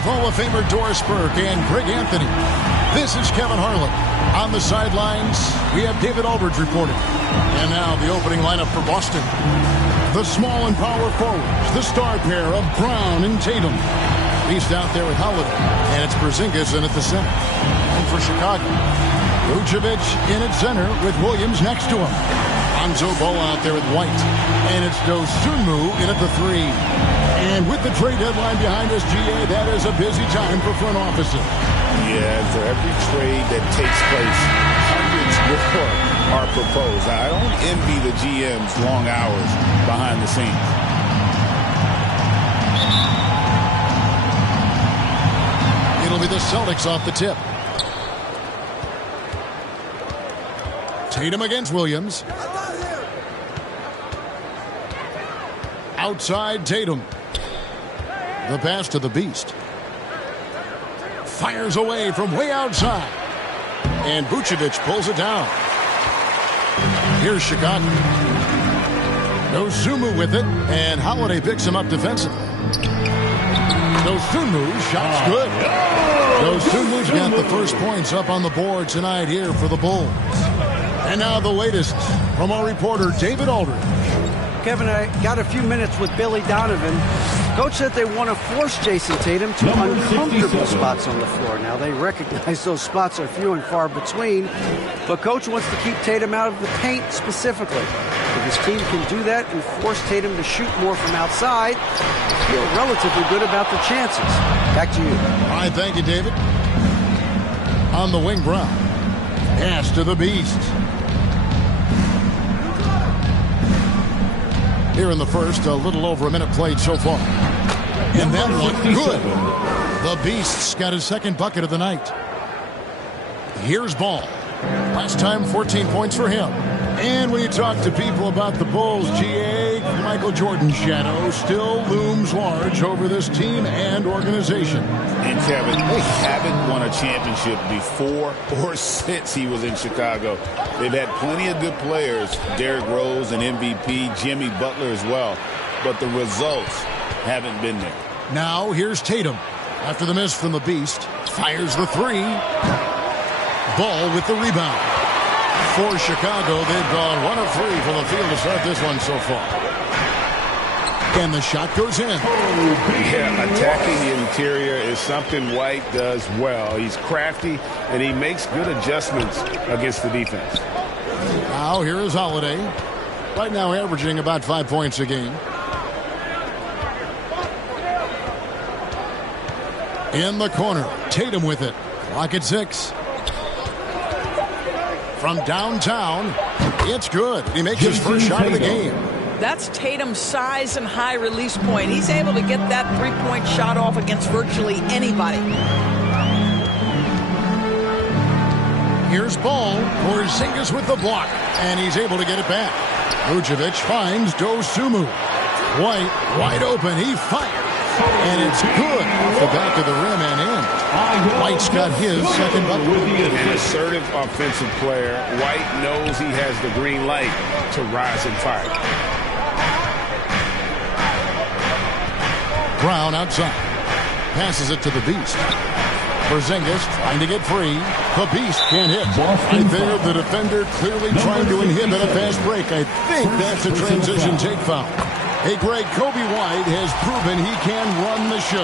with Hall of Famer Doris Burke and Greg Anthony. This is Kevin Harlan. On the sidelines, we have David Aldridge reporting. And now the opening lineup for Boston. The small and power forwards, the star pair of Brown and Tatum. Beast out there with Holiday, and it's Porzingis in at the center. And for Chicago, Vucevic in at center with Williams next to him. Lonzo Ball out there with White, and it's Dosunmu in at the 3. And with the trade deadline behind us, GA, that is a busy time for front offices. Yeah, for every trade that takes place, hundreds more are proposed. I don't envy the GM's long hours behind the scenes. It'll be the Celtics off the tip. Tatum against Williams. Outside Tatum. The pass to the Beast. Fires away from way outside. And Vucevic pulls it down. Here's Chicago. Dosunmu with it. And Holiday picks him up defensively. Dosunmu, shot's good. Dosunmu's got the first points up on the board tonight here for the Bulls. And now the latest from our reporter, David Aldridge. Kevin, I got a few minutes with Billy Donovan. Coach said they want to force Jason Tatum to uncomfortable spots on the floor. Now, they recognize those spots are few and far between, but Coach wants to keep Tatum out of the paint specifically. If his team can do that and force Tatum to shoot more from outside, I feel relatively good about the chances. Back to you. All right, thank you, David. On the wing, Brown. Pass to the Beast. Here in the first, a little over a minute played so far. And that one, good. The Beast's got his second bucket of the night. Here's Ball. Last time, 14 points for him. And when you talk to people about the Bulls, GA, Michael Jordan's shadow still looms large over this team and organization. And Kevin, they haven't won a championship before or since he was in Chicago. They've had plenty of good players, Derrick Rose and MVP, Jimmy Butler as well, but the results haven't been there. Now here's Tatum. After the miss from the Beast, fires the 3. Ball with the rebound. For Chicago, they've gone 1 of 3 from the field to start this one so far. And the shot goes in. Yeah, attacking the interior is something White does well. He's crafty, and he makes good adjustments against the defense. Now here is Holiday. Right now averaging about 5 points a game. In the corner, Tatum with it. Clock at 6. From downtown, it's good. He makes his first shot of the game. That's Tatum's size and high release point. He's able to get that three-point shot off against virtually anybody. Here's Ball. Porzingis with the block, and he's able to get it back. Vucevic finds Dosunmu. White wide open. He fires. And it's good off the back of the rim and in. White's got his second bucket. An assertive offensive player. White knows he has the green light to rise and fire. Brown outside. Passes it to the Beast. Porzingis trying to get free. The Beast can't hit. Right there, the defender clearly trying to inhibit a fast break. I think that's a transition take foul. Hey, Greg, Kobe White has proven he can run the show.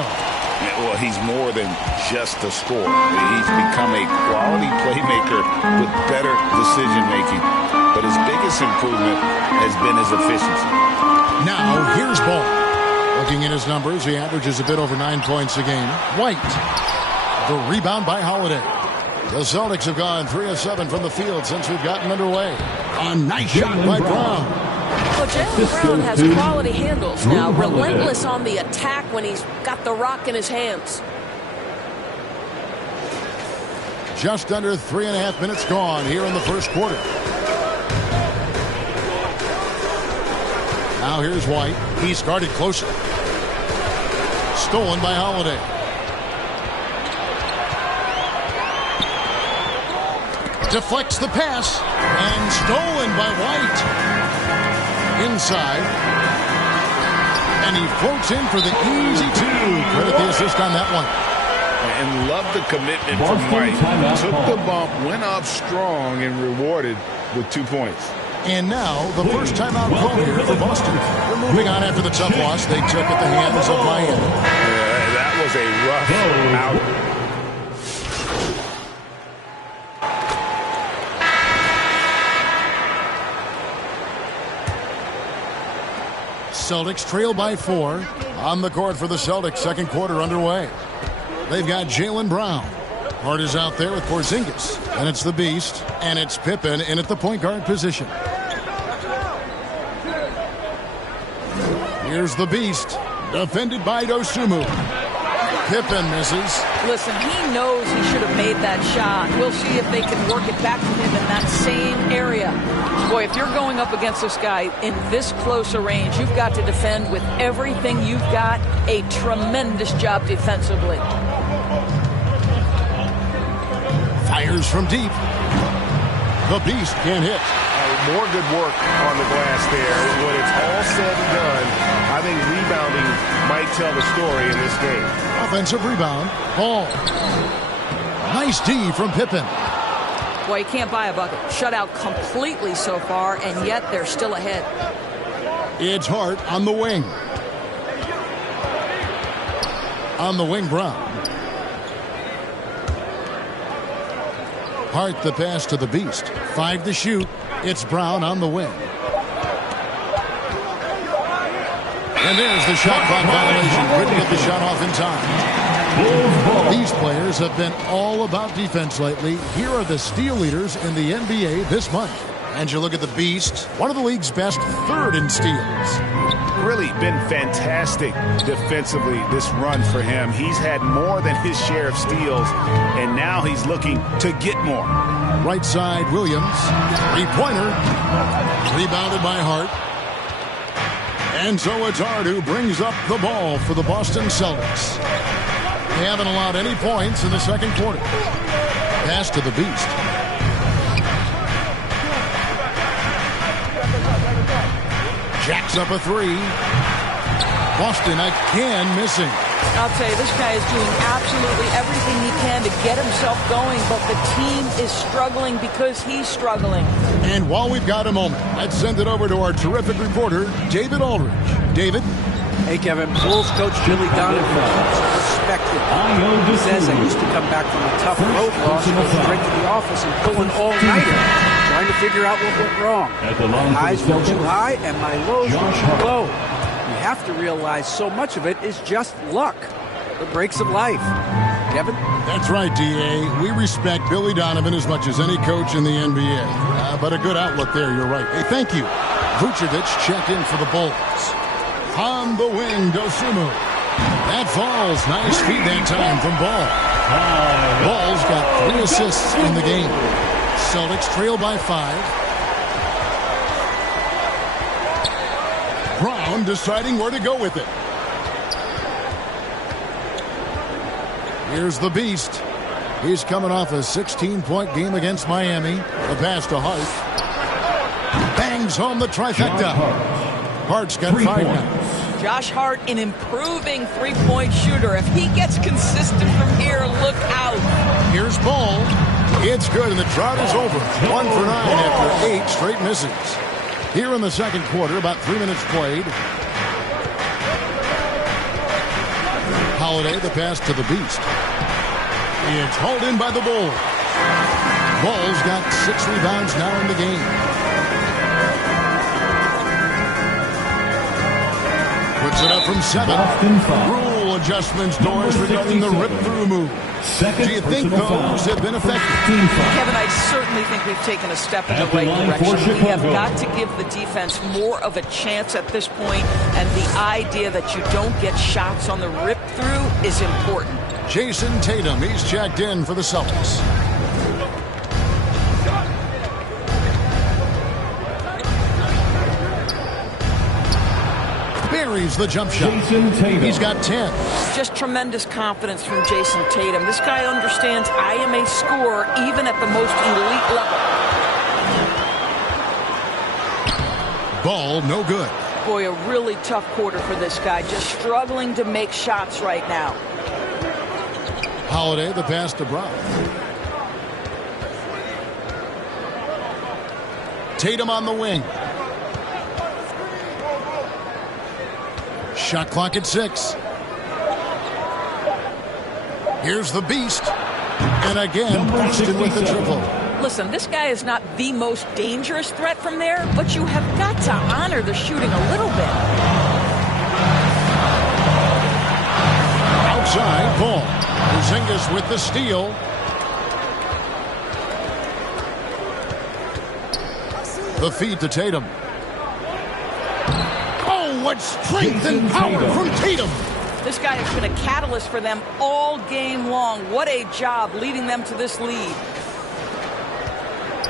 Yeah, well, he's more than just a scorer. He's become a quality playmaker with better decision-making. But his biggest improvement has been his efficiency. Now, here's Ball. Looking at his numbers, he averages a bit over 9 points a game. White. The rebound by Holiday. The Celtics have gone 3 of 7 from the field since we've gotten underway. A nice shot by Brown. Well, Jaylen Brown has quality handles now, relentless on the attack when he's got the rock in his hands. Just under 3.5 minutes gone here in the first quarter. Now here's White. He's guarded closely. Stolen by Holiday. Deflects the pass and stolen by White. Inside, and he floats in for the easy 2. Credit the assist on that one. And love the commitment from Mike. Took the bump, went up strong, and rewarded with 2 points. And now, the first timeout call here for Boston. They're moving on after the tough loss they took at the hands of Miami. Yeah, that was a rough out. Celtics trail by 4. On the court for the Celtics, second quarter underway. They've got Jaylen Brown. Hart is out there with Porzingis. And it's the Beast. And it's Pippen in at the point guard position. Here's the Beast. Defended by Dosunmu. Pippen misses. Listen, he knows he should have made that shot. We'll see if they can work it back to him in that same area. Boy, if you're going up against this guy in this close a range, you've got to defend with everything you've got. A tremendous job defensively. Fires from deep. The Beast can't hit. More good work on the glass there. When it's all said and done, I think rebounding might tell the story in this game. Offensive rebound. Ball. Nice D from Pippen. Boy, you can't buy a bucket. Shut out completely so far, and yet they're still ahead. It's Hart on the wing. On the wing, Brown. Hart the pass to the Beast. 5 to shoot. It's Brown on the wing. And there's the shot clock violation. Couldn't get the shot off in time. These players have been all about defense lately. Here are the steal leaders in the NBA this month. And you look at the Beast, one of the league's best, third in steals. Really been fantastic defensively this run for him. He's had more than his share of steals, and now he's looking to get more. Right side, Williams. Three-pointer. Rebounded by Hart. And so it's Hart who brings up the ball for the Boston Celtics. They haven't allowed any points in the second quarter. Pass to the Beast. Jacks up a 3. Boston again missing. I'll tell you, this guy is doing absolutely everything he can to get himself going, but the team is struggling because he's struggling. And while we've got a moment, let's send it over to our terrific reporter, David Aldridge. David? Hey, Kevin. Bulls coach Billy Donovan keeps respected. He says, I used to come back from a tough road loss, go straight to the office and pull an all-nighter, trying to figure out what went wrong. My highs were too high and my lows were too low. You have to realize so much of it is just luck. The breaks of life. Kevin? That's right, D.A. We respect Billy Donovan as much as any coach in the NBA. But a good outlook there, you're right. Hey, thank you. Vucevic checked in for the Bulls. On the wing, Dosunmu. That falls. Nice feed that time from Ball. Ball's got 3 assists in the game. Celtics trail by 5. Brown deciding where to go with it. Here's the Beast. He's coming off a 16-point game against Miami. The pass to Hart. Bangs home the trifecta. Hart's got 5 now. Josh Hart, an improving three-point shooter. If he gets consistent from here, look out. Here's Ball. It's good, and the drought is over. 1 for 9 after 8 straight misses. Here in the second quarter, about 3 minutes played. Holiday, the pass to the Beast. It's hauled in by the Bulls. Bulls got 6 rebounds now in the game. Puts it up from 7. Rule adjustments, Doris, regarding the rip-through move. Do you think those have been effective? Kevin, I certainly think we've taken a step in the right direction. We have got to give the defense more of a chance at this point, and the idea that you don't get shots on the rip-through is important. Jason Tatum, he's checked in for the Celtics. Buries the jump shot. He's got 10. Just tremendous confidence from Jason Tatum. This guy understands I am a scorer even at the most elite level. Ball, no good. Boy, a really tough quarter for this guy. Just struggling to make shots right now. Holiday, the pass to Brown. Tatum on the wing. Shot clock at 6. Here's the beast. And again, Boston with the triple. Listen, this guy is not the most dangerous threat from there, but you have got to honor the shooting a little bit. Outside, Paul. Porzingis with the steal. The feed to Tatum. Oh, what strength and power from Tatum. This guy has been a catalyst for them all game long. What a job leading them to this lead.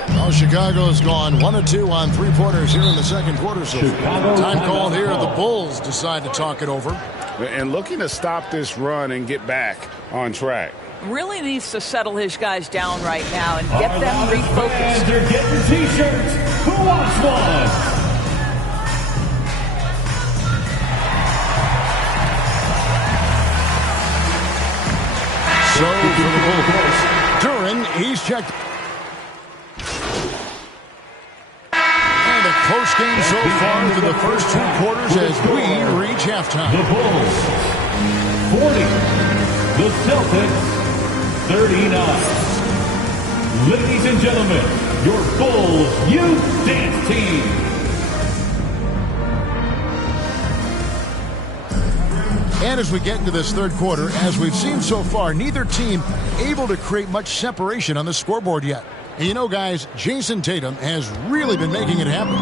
Well, Chicago's gone 1 of 2 on 3-pointers here in the second quarter. So time called here. The Bulls decide to talk it over. And looking to stop this run and get back on track. Really needs to settle his guys down right now and get them refocused. They're getting T-shirts. Who wants one? So for the Bulls, Duran, he's checked. And a close game so far through the first 2 quarters as we reach halftime. The Bulls 40, the Celtics 39. Ladies and gentlemen, your Bulls Youth Dance Team. And as we get into this third quarter, as we've seen so far, neither team able to create much separation on the scoreboard yet. And you know, guys, Jason Tatum has really been making it happen.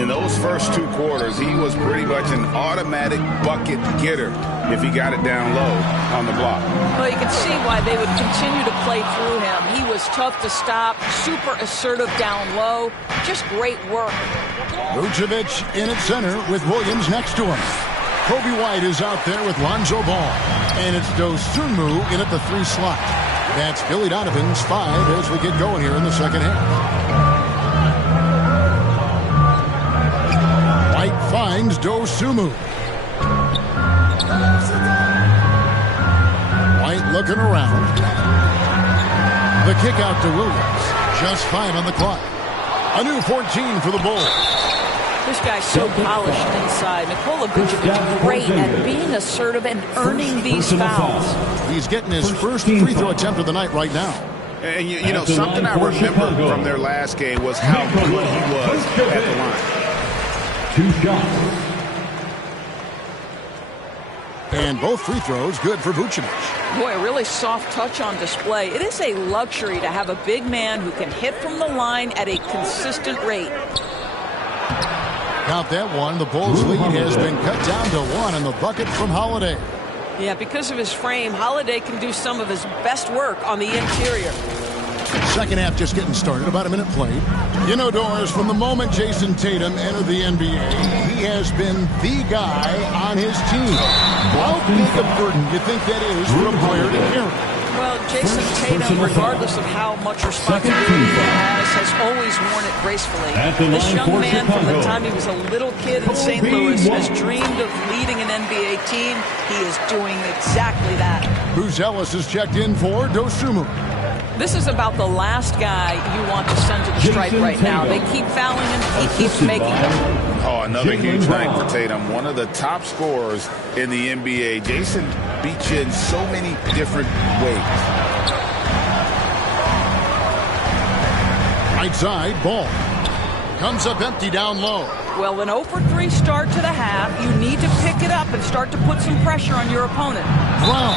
In those first 2 quarters, he was pretty much an automatic bucket getter if he got it down low on the block. Well, you can see why they would continue to play through him. He was tough to stop, super assertive down low. Just great work. Vucevic in at center with Williams next to him. Kobe White is out there with Lonzo Ball. And it's Dosunmu in at the 3 slot. That's Billy Donovan's 5 as we get going here in the second half. White finds Dosunmu. White looking around. The kick out to Williams. Just 5 on the clock. A new 14 for the Bulls. This guy's so polished inside. Nikola Vucevic great at being assertive and earning these fouls. He's getting his first free throw attempt of the night right now. And you know, something I remember from their last game was how good he was at the line. 2 shots. And both free throws good for Vucevic. Boy, a really soft touch on display. It is a luxury to have a big man who can hit from the line at a consistent rate. Count that one. The Bulls' lead has been cut down to 1 on the bucket from Holiday. Yeah, because of his frame, Holiday can do some of his best work on the interior. Second half just getting started, about a minute played. You know, Doris, from the moment Jason Tatum entered the NBA, he has been the guy on his team. How big a burden do you think that is for a player to carry? Well, Jason Tatum, regardless of how much responsibility he has always worn it gracefully. This young man, from the time he was a little kid in St. Louis, has dreamed of leading an NBA team. He is doing exactly that. Buzelis is checked in for Dosunmu. This is about the last guy you want to send to the stripe right now. They keep fouling him. He keeps making them. Oh, another huge night for Tatum. One of the top scorers in the NBA. Jason beat you in so many different ways. Right side, Ball. Comes up empty down low. Well, an 0-for-3 start to the half. You need to pick it up and start to put some pressure on your opponent. Brown.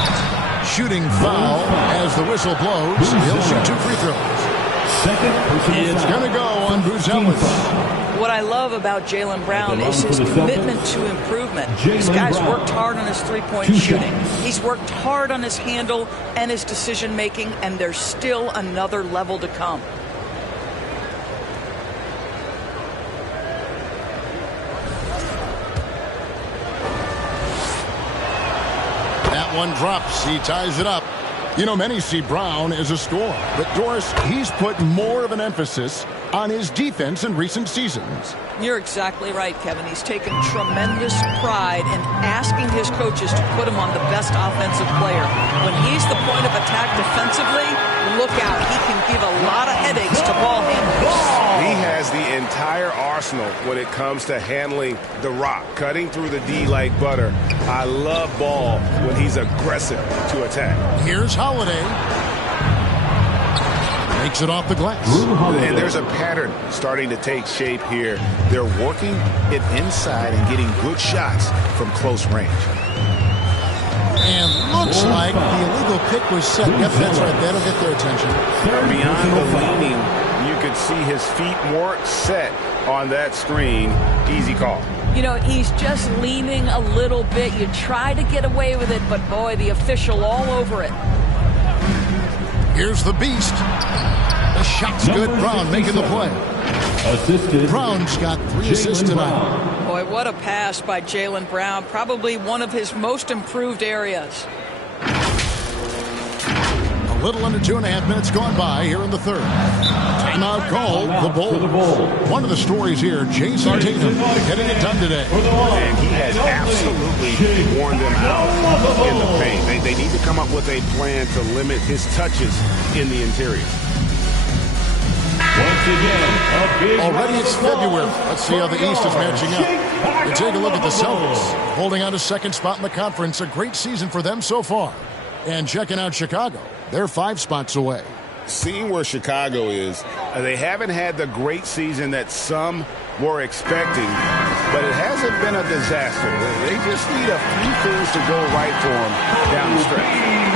Shooting foul as the whistle blows. He'll shoot 2 free throws. It's going to go on Buzelis. What I love about Jaylen Brown is his commitment to improvement. This guy's worked hard on his three-point shooting. He's worked hard on his handle and his decision-making, and there's still another level to come. One drops. He ties it up. You know, many see Brown as a scorer, but Doris, he's put more of an emphasis on his defense in recent seasons. You're exactly right, Kevin. He's taken tremendous pride in asking his coaches to put him on the best offensive player. When he's the point of attack defensively, look out. He can give a lot of headaches to ball handlers. He has the entire arsenal when it comes to handling the rock, cutting through the D like butter. I love Ball when he's aggressive to attack. Here's Holiday. Makes it off the glass. And there's a pattern starting to take shape here. They're working it inside and getting good shots from close range. And looks like the illegal pick was set. Yep, that's right. That'll get their attention. Beyond the leaning, you could see his feet more set on that screen. Easy call. You know, he's just leaning a little bit. You try to get away with it, but boy, the official all over it. Here's the beast. The shot's good. Brown making the play. Assisted. Brown's got 3 assists tonight. Boy, what a pass by Jaylen Brown. Probably one of his most improved areas. A little under 2.5 minutes gone by here in the third. Timeout called. The Bulls. One of the stories here, Jason Tatum getting it done today. And he has absolutely worn them out in the paint. They need to come up with a plan to limit his touches in the interior. Once again, a big Already it's February. Let's see how the East is matching up. You take a look at the Celtics, holding on to second spot in the conference. A great season for them so far. And checking out Chicago, they're 5 spots away. Seeing where Chicago is, they haven't had the great season that some were expecting, but it hasn't been a disaster. They just need a few things to go right for them down the stretch.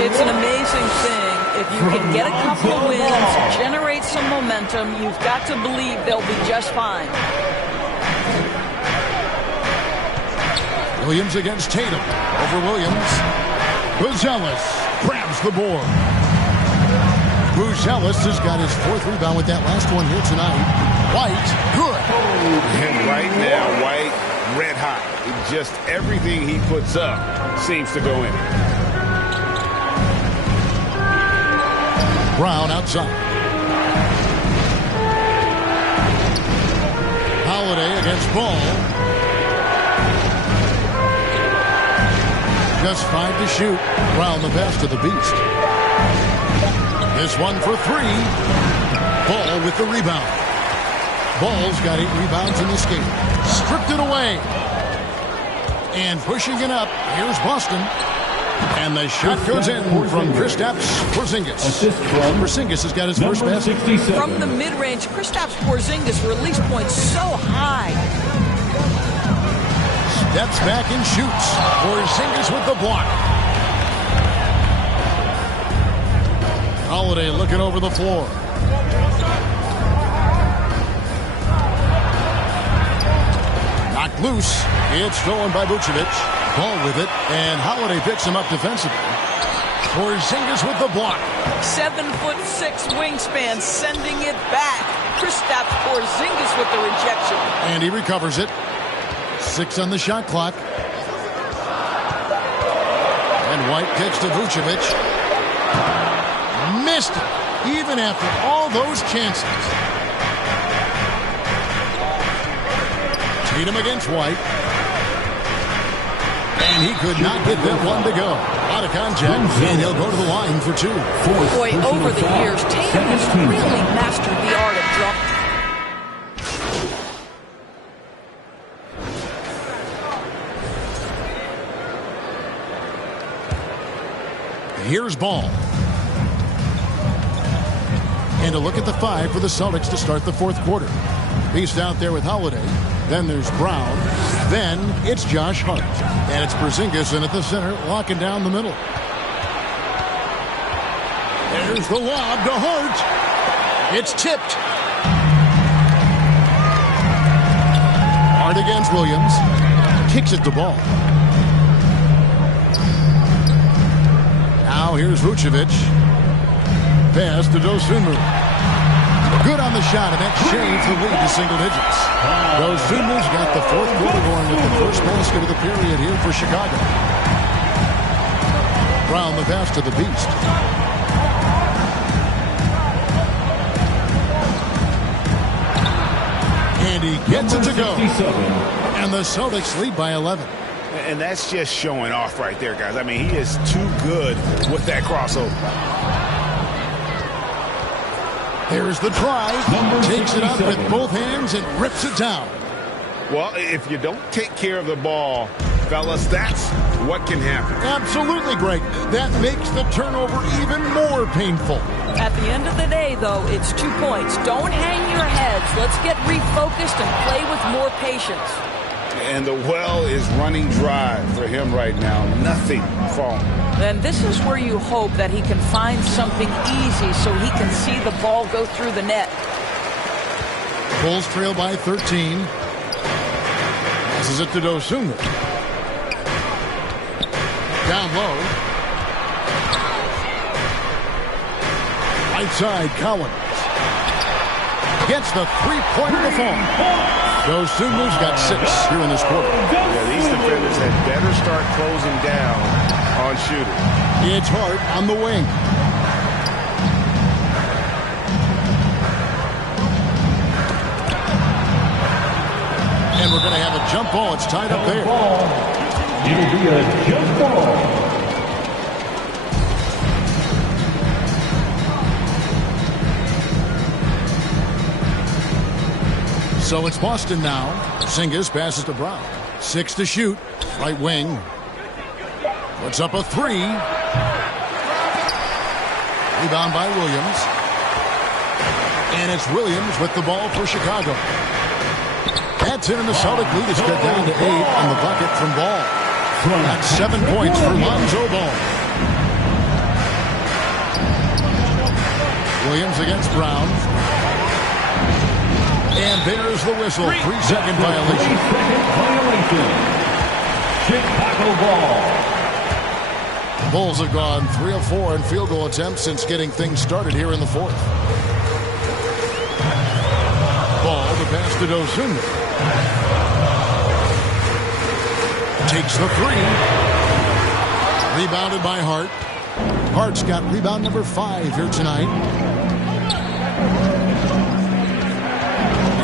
It's an amazing thing. If you can get a couple of wins, generate some momentum, you've got to believe they'll be just fine. Williams against Tatum. Over Williams. Buzelis grabs the board. Buzelis has got his 4th rebound with that last one here tonight. White, good. And right now, White, red hot. Just everything he puts up seems to go in. Brown outside. Holiday against Ball. Just 5 to shoot. Brown the best of the beast. This one for 3. Ball with the rebound. Ball's got 8 rebounds in this game. Stripped it away. And pushing it up. Here's Boston. And the shot goes in from Kristaps Porzingis. Porzingis has got his first basket. From the mid-range, Kristaps Porzingis release points so high. Steps back and shoots. Porzingis with the block. Holiday looking over the floor. Knocked loose. It's stolen by Vucevic. Ball with it, and Holiday picks him up defensively. Porzingis with the block. 7'6" wingspan, sending it back. Kristaps Porzingis with the rejection. And he recovers it. 6 on the shot clock. And White kicks to Vucevic. Missed it, even after all those chances. Tatum against White. And he could not get that one to go. Out of contact, and he'll go to the line for 2. Boy, over the years, Tatum has really mastered the art of drop. Here's Ball. And a look at the 5 for the Celtics to start the 4th quarter. Beast out there with Holiday. Then there's Brown. Then it's Josh Hart. And it's Porzingis in at the center, locking down the middle. There's the lob to Hart. It's tipped. Hart against Williams. Kicks it to Ball. Now here's Vucevic. Pass to Dosunmu. Good on the shot, and that shaves the lead to single digits. Dosunmu's got the 4th quarter going with the first basket of the period here for Chicago. Brown the pass to the beast. And he gets it to go. And the Celtics lead by 11. And that's just showing off right there, guys. I mean, he is too good with that crossover. There's the drive. Takes it up with both hands and rips it down. Well, if you don't take care of the ball, fellas, that's what can happen. Absolutely, Greg. That makes the turnover even more painful. At the end of the day, though, it's 2 points. Don't hang your heads. Let's get refocused and play with more patience. And the well is running dry for him right now. Nothing falling. And this is where you hope that he can find something easy so he can see the ball go through the net. Bulls trail by 13. Passes it to Dosunmu. Down low. Right side, Collins. Gets the three-pointer to fall. Dosunmu's got 6 here in this quarter. Yeah, these defenders had better start closing down on shooting. It's Hart on the wing. And we're going to have a jump ball. It's tied up there. It'll be a jump ball. So it's Boston now. Singis passes to Brown. 6 to shoot. Right wing. Puts up a 3. Rebound by Williams. And it's Williams with the ball for Chicago. That's it, and the Celtic lead is cut down to 8 on the bucket from Ball. That's 7 points for Lonzo Ball. Williams against Brown. And there's the whistle. 3-second violation. Chicago ball. Bulls have gone 3 of 4 in field goal attempts since getting things started here in the fourth. Ball, the pass to Dosunmu. Takes the 3. Rebounded by Hart. Hart's got rebound number 5 here tonight.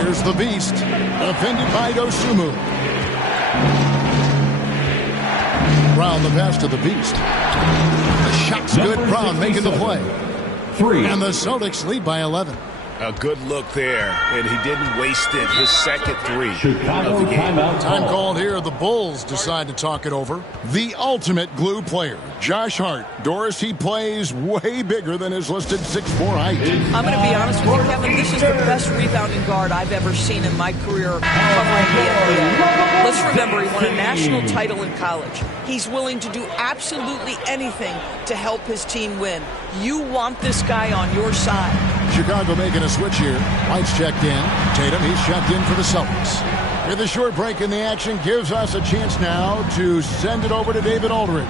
Here's the Beast, defended by Dosunmu. Brown, the pass to the Beast. The shot's good. Brown making the play. 3. And the Celtics lead by 11. A good look there, and he didn't waste it. His second 3 Chicago of the game. timeout. Time called here. The Bulls decide to talk it over. The ultimate glue player, Josh Hart. Doris, he plays way bigger than his listed 6'4" height. I'm going to be honest with you, Kevin. This is the best rebounding guard I've ever seen in my career covering the NBA. Let's remember, he won a national title in college. He's willing to do absolutely anything to help his team win. You want this guy on your side. Chicago making a switch here. White's checked in. Tatum, he's checked in for the Celtics. With a short break in the action, gives us a chance now to send it over to David Aldridge.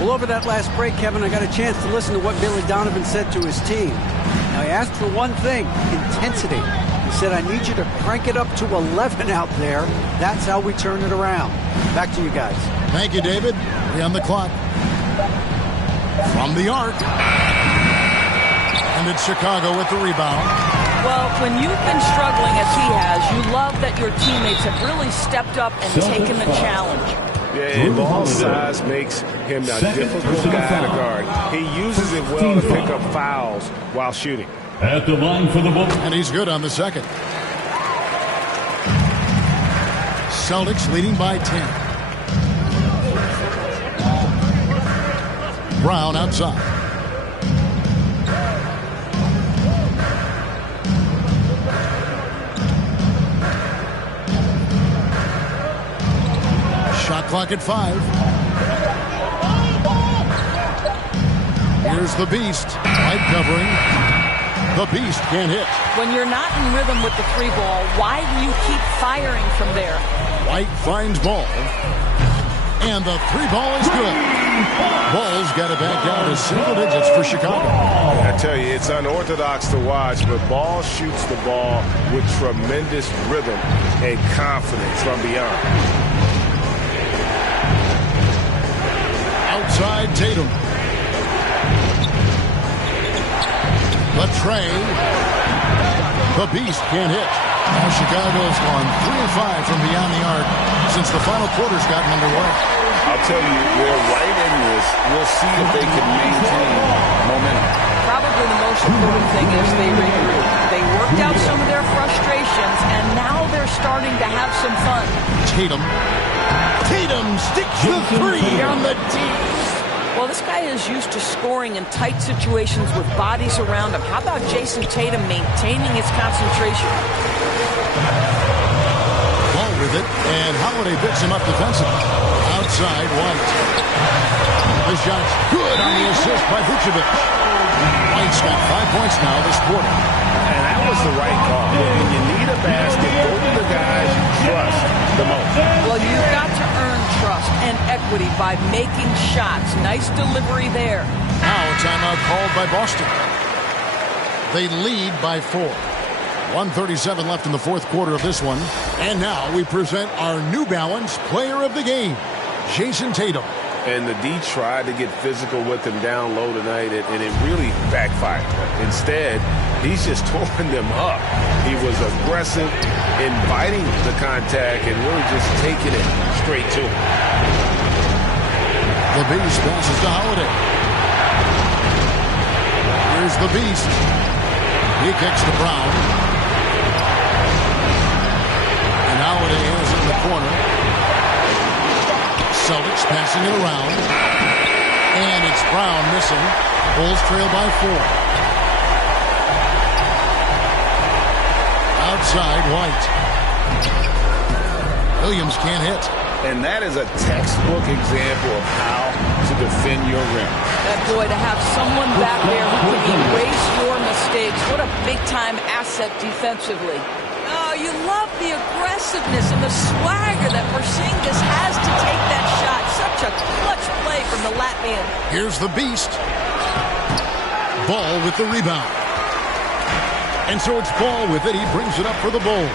Well, over that last break, Kevin, I got a chance to listen to what Billy Donovan said to his team. Now, he asked for one thing, intensity. He said, I need you to crank it up to 11 out there. That's how we turn it around. Back to you guys. Thank you, David. 3 on the clock. From the arc. And it's Chicago with the rebound. Well, when you've been struggling as he has, you love that your teammates have really stepped up and taken the challenge. Yeah, and ball size makes him a difficult guy to guard. He uses it well to pick up fouls while shooting. At the line for the Bulls. And he's good on the second. Celtics leading by 10. Brown outside. Shot clock at 5. Here's the Beast. White covering. The Beast can't hit. When you're not in rhythm with the 3 ball, why do you keep firing from there? White finds Ball. And the 3 ball is good. Ball's got it back down to single digits for Chicago. I tell you, it's unorthodox to watch, but Ball shoots the ball with tremendous rhythm and confidence from beyond. Outside Tatum. The tray. The Beast can't hit. Now Chicago's gone 3 of 5 from beyond the arc since the final quarter's gotten underway. I'll tell you, we're right in this. We'll see if they can maintain momentum. Probably the most important thing is they regroup. They worked out some of their frustrations, and now they're starting to have some fun. Tatum sticks the three on the tee. Well, this guy is used to scoring in tight situations with bodies around him. How about Jason Tatum maintaining his concentration? Ball with it, and Holiday picks him up defensively. Outside, White. The shot's good on the assist by Vucevic. White's got 5 points now this quarter. And that was the right call. When you need a basket, go to the guys you trust the most. Well, you've got to earn trust and equity by making shots. Nice delivery there. Now a timeout called by Boston. They lead by 4. 1:37 left in the fourth quarter of this one. And now we present our New Balance Player of the Game, Jason Tatum. And the D tried to get physical with him down low tonight, and it really backfired. Instead, he's just tore them up. He was aggressive, inviting the contact, and really just taking it straight to him. The Beast passes to Holiday. Here's the Beast. He kicks to Brown. And Holiday has it in the corner. Celtics passing it around. And it's Brown missing. Bulls trail by 4. Outside, White. Williams can't hit. And that is a textbook example of how to defend your rim. That boy, to have someone back there who can erase your mistakes. What a big-time asset defensively. Oh, you love the aggressiveness and the swagger that Porzingis has to take that shot. Such a clutch play from the Latvian. Here's the Beast. Ball with the rebound. And so it's Ball with it. He brings it up for the Bulls.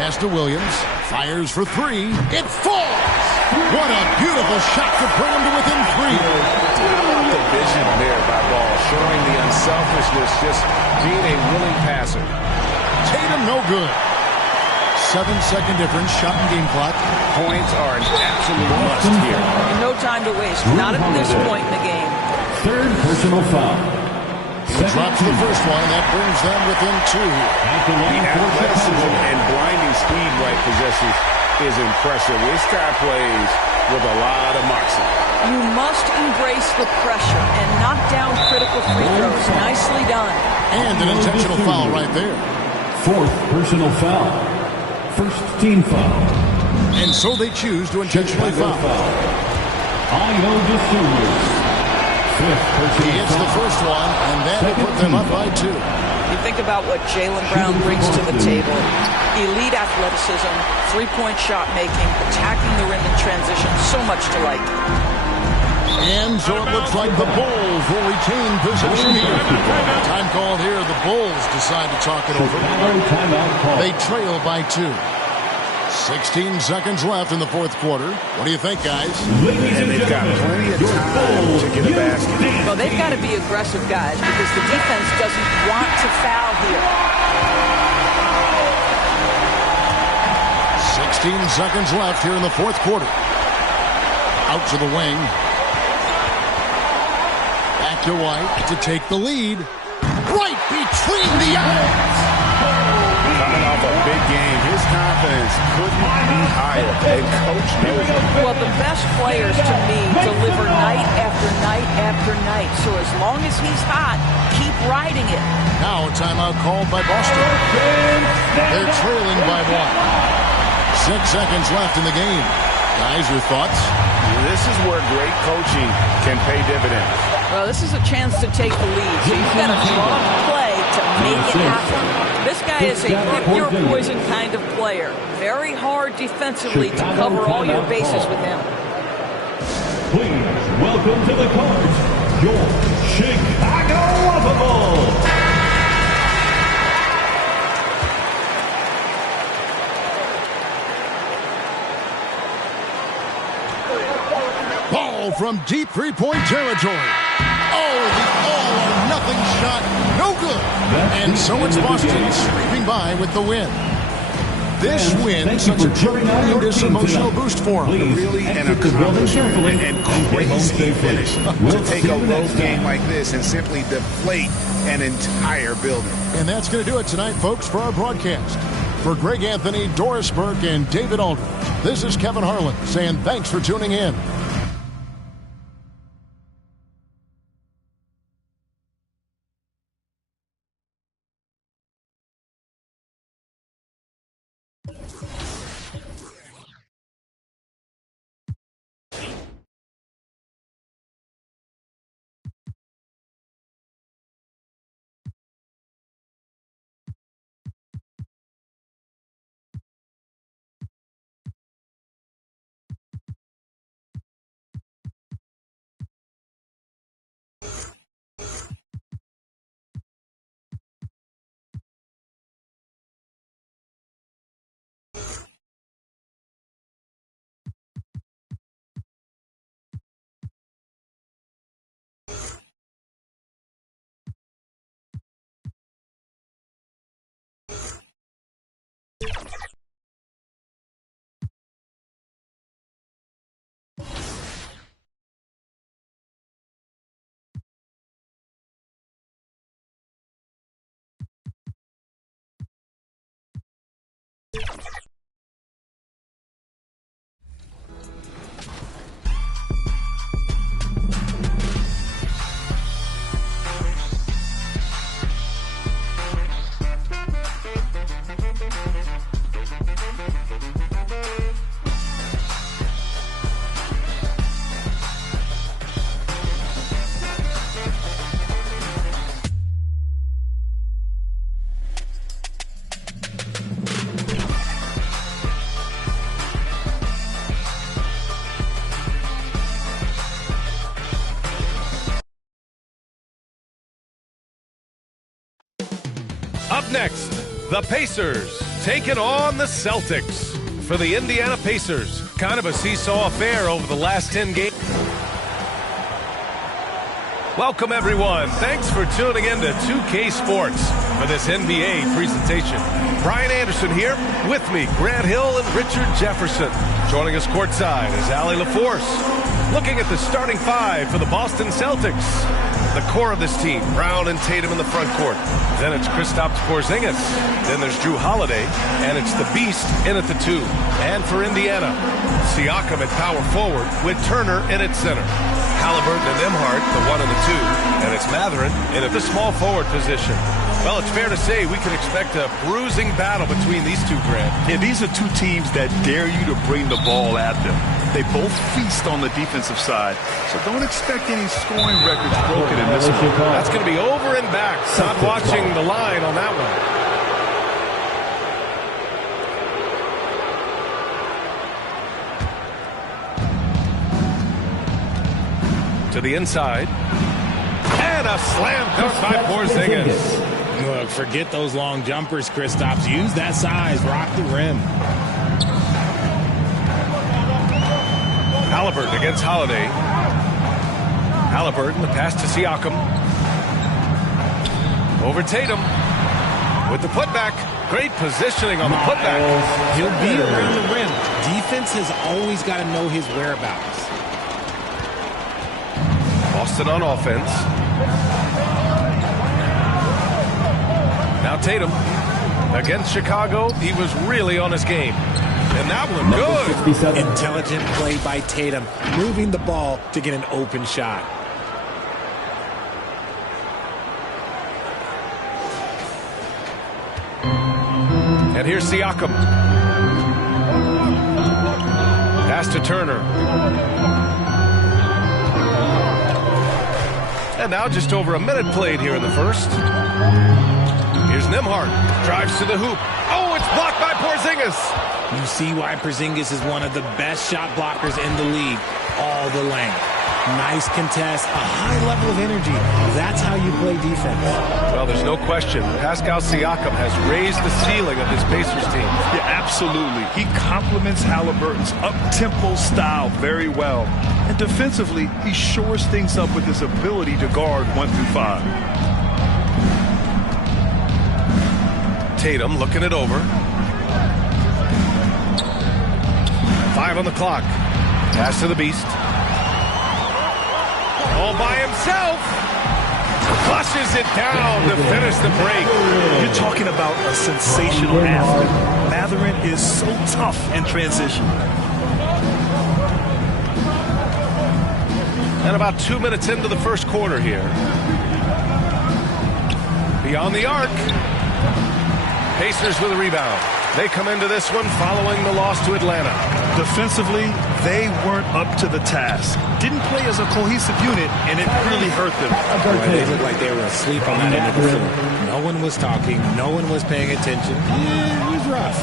Pass to Williams. Fires for 3. It falls! What a beautiful shot to bring him to within 3. How about the vision there by Ball, showing the unselfishness, just being a willing passer. Tatum no good. 7-second difference, shot and game clock. Points are an absolute must here. And no time to waste. Not at this point in the game. Third personal foul. He drops the first one, and that brings them within 2. The athleticism and blinding speed White possesses is impressive. This guy plays with a lot of moxie. You must embrace the pressure and knock down critical free throws. Nicely done. And an intentional foul right there. Fourth personal foul. First team foul. And so they choose to intentionally foul. Io DeSulis. Fifth personal He hits the first one, and that will put them up by 2. You think about what Jaylen Brown brings to the table. Elite athleticism, three-point shot making, attacking the rim in transition. So much to like. And so it looks like the Bulls will retain possession here. Time called here. The Bulls decide to talk it over. They trail by 2. 16 seconds left in the fourth quarter. What do you think, guys? And they've got plenty of time to get a basket. Well, they've got to be aggressive, guys, because the defense doesn't want to foul here. 16 seconds left here in the fourth quarter. Out to the wing. Back to White to take the lead. Right between the eyes. Coming off a big game, his confidence couldn't be higher, and Coach knows it. Well, the best players, to me, deliver night after night after night. So as long as he's hot, keep riding it. Now a timeout called by Boston. They're trailing by 1. 6 seconds left in the game. Guys, your thoughts? This is where great coaching can pay dividends. Well, this is a chance to take the lead. So you've got to draw the play to make it happen. This guy is a hit-your-poison kind of player. Very hard defensively to cover all your bases with him. Please welcome to the court, your Chicago Bulls. Ball from deep three-point territory. Oh, the all-or-nothing nothing shot. No good. And so it's Boston sweeping by with the win. This win such a tremendous emotional boost for them. Really an accomplishment and crazy finish to take a road game like this and simply deflate an entire building. And that's going to do it tonight, folks, for our broadcast. For Greg Anthony, Doris Burke, and David Aldridge, this is Kevin Harlan saying thanks for tuning in. Up next, the Pacers taking on the Celtics. For the Indiana Pacers, kind of a seesaw affair over the last 10 games. Welcome, everyone. Thanks for tuning in to 2K Sports for this NBA presentation. Brian Anderson here. With me, Grant Hill and Richard Jefferson. Joining us courtside is Allie LaForce. Looking at the starting five for the Boston Celtics. The core of this team, Brown and Tatum in the front court. Then it's Kristaps Porzingis. Then there's Drew Holiday. And it's the Beast in at the 2. And for Indiana, Siakam at power forward with Turner in at center. Halliburton and Nembhard, the 1 and the 2. And it's Mathurin in at the small forward position. Well, it's fair to say we can expect a bruising battle between these two, Grant. Yeah, these are two teams that dare you to bring the ball at them. They both feast on the defensive side, so don't expect any scoring records broken in this one. That's going to be over and back. Not watching the line on that one. To the inside. And a slam dunk by Porzingis. Look, forget those long jumpers, Kristaps. Use that size. Rock the rim. Halliburton against Holiday. Halliburton, the pass to Siakam. Over Tatum. With the putback. Great positioning on the putback. He'll be around the rim. Defense has always got to know his whereabouts. Boston on offense. Now Tatum. Against Chicago, he was really on his game. And that one good. Intelligent play by Tatum, moving the ball to get an open shot. And here's Siakam. Pass to Turner. And now just over a minute played here in the first. Here's Nembhard. Drives to the hoop. Oh, it's blocked by Porzingis. You see why Porzingis is one of the best shot blockers in the league. All the length. Nice contest, a high level of energy. That's how you play defense. Well, there's no question. Pascal Siakam has raised the ceiling of this Pacers team. Yeah, absolutely. He complements Halliburton's up-tempo style very well. And defensively, he shores things up with his ability to guard 1 through 5. Tatum looking it over. 5 on the clock. Pass to the Beast. All by himself. Flushes it down to finish the break. You're talking about a sensational athlete. Mathurin is so tough in transition. And about 2 minutes into the first quarter here. Beyond the arc. Pacers with a rebound. They come into this one following the loss to Atlanta. Defensively, they weren't up to the task. Didn't play as a cohesive unit, and it really hurt them. They looked like they were asleep on that end of the floor. No one was talking. No one was paying attention. Yeah, it was rough.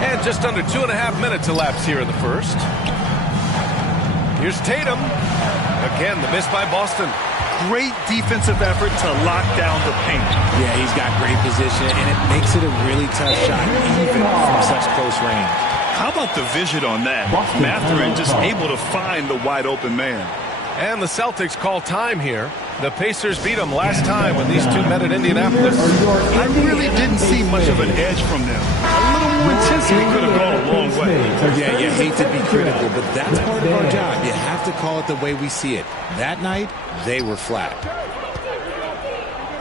And just under 2.5 minutes elapsed here in the first. Here's Tatum. Again, the miss by Boston. Great defensive effort to lock down the paint. Yeah, he's got great position, and it makes it a really tough shot, even from such close range. How about the vision on that? Mathurin just able to find the wide open man. And the Celtics call time here. The Pacers beat them last time when these two met at Indianapolis. I really didn't see much of an edge from them. A little more intensity could have gone a long way. Yeah, you hate to be critical, but that's part of our job. You have to call it the way we see it. That night, they were flat.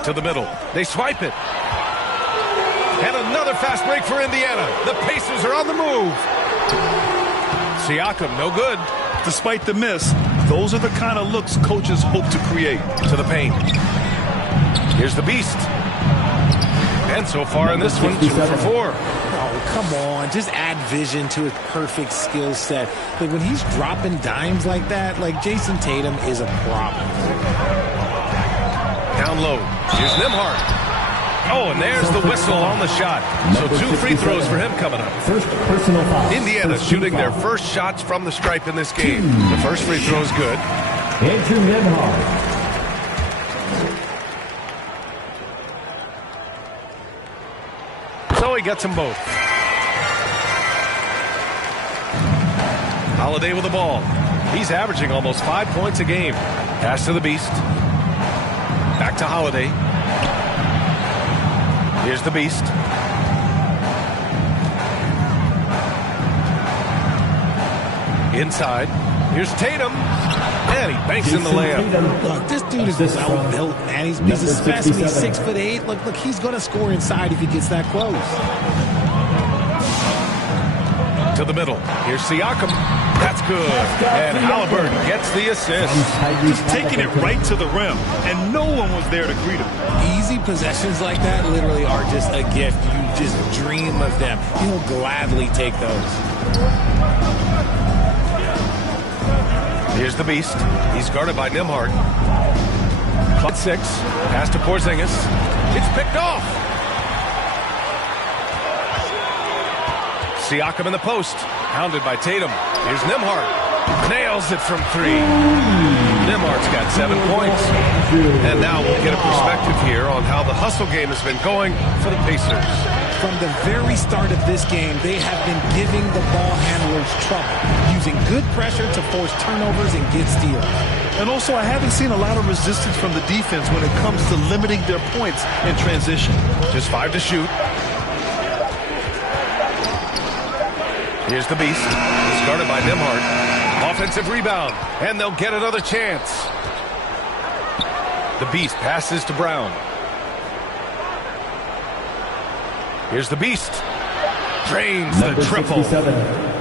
To the middle. They swipe it. And another fast break for Indiana. The Pacers are on the move. Siakam, no good. Despite the miss, those are the kind of looks coaches hope to create. To the paint. Here's the Beast. And so far in this one, 2 for 4. Oh, come on. Just add vision to his perfect skill set. Like when he's dropping dimes like that, like Jason Tatum is a problem. Down low. Here's Nembhard. Oh, and there's the whistle on the shot. So 2 free throws for him coming up. First personal foul. Indiana shooting their first shots from the stripe in this game. The first free throw is good. Andrew Nembhard. So he gets them both. Holiday with the ball. He's averaging almost 5 points a game. Pass to the Beast. Back to Holiday. Here's the Beast. Inside. Here's Tatum. And he banks in the layup. Look, this dude is well built, man. He's a specimen. He's 6'8". Look, he's going to score inside if he gets that close. To the middle. Here's Siakam. That's good. And Halliburton gets the assist. He's taking it right to the rim, and no one was there to greet him. Easy possessions like that literally are just a gift. You just dream of them. He'll gladly take those. Here's the Beast. He's guarded by Nembhard. Clock 6. Pass to Porzingis. It's picked off. Siakam in the post. Hounded by Tatum. Here's Nembhard. Nails it from 3. Nembhard's got 7 points. And now we'll get a perspective here on how the hustle game has been going for the Pacers. From the very start of this game, they have been giving the ball handlers trouble, using good pressure to force turnovers and get steals. And also, I haven't seen a lot of resistance from the defense when it comes to limiting their points in transition. Just 5 to shoot. Here's the Beast. He's guarded by Nembhard. Offensive rebound. And they'll get another chance. The Beast passes to Brown. Here's the Beast. Drains the triple.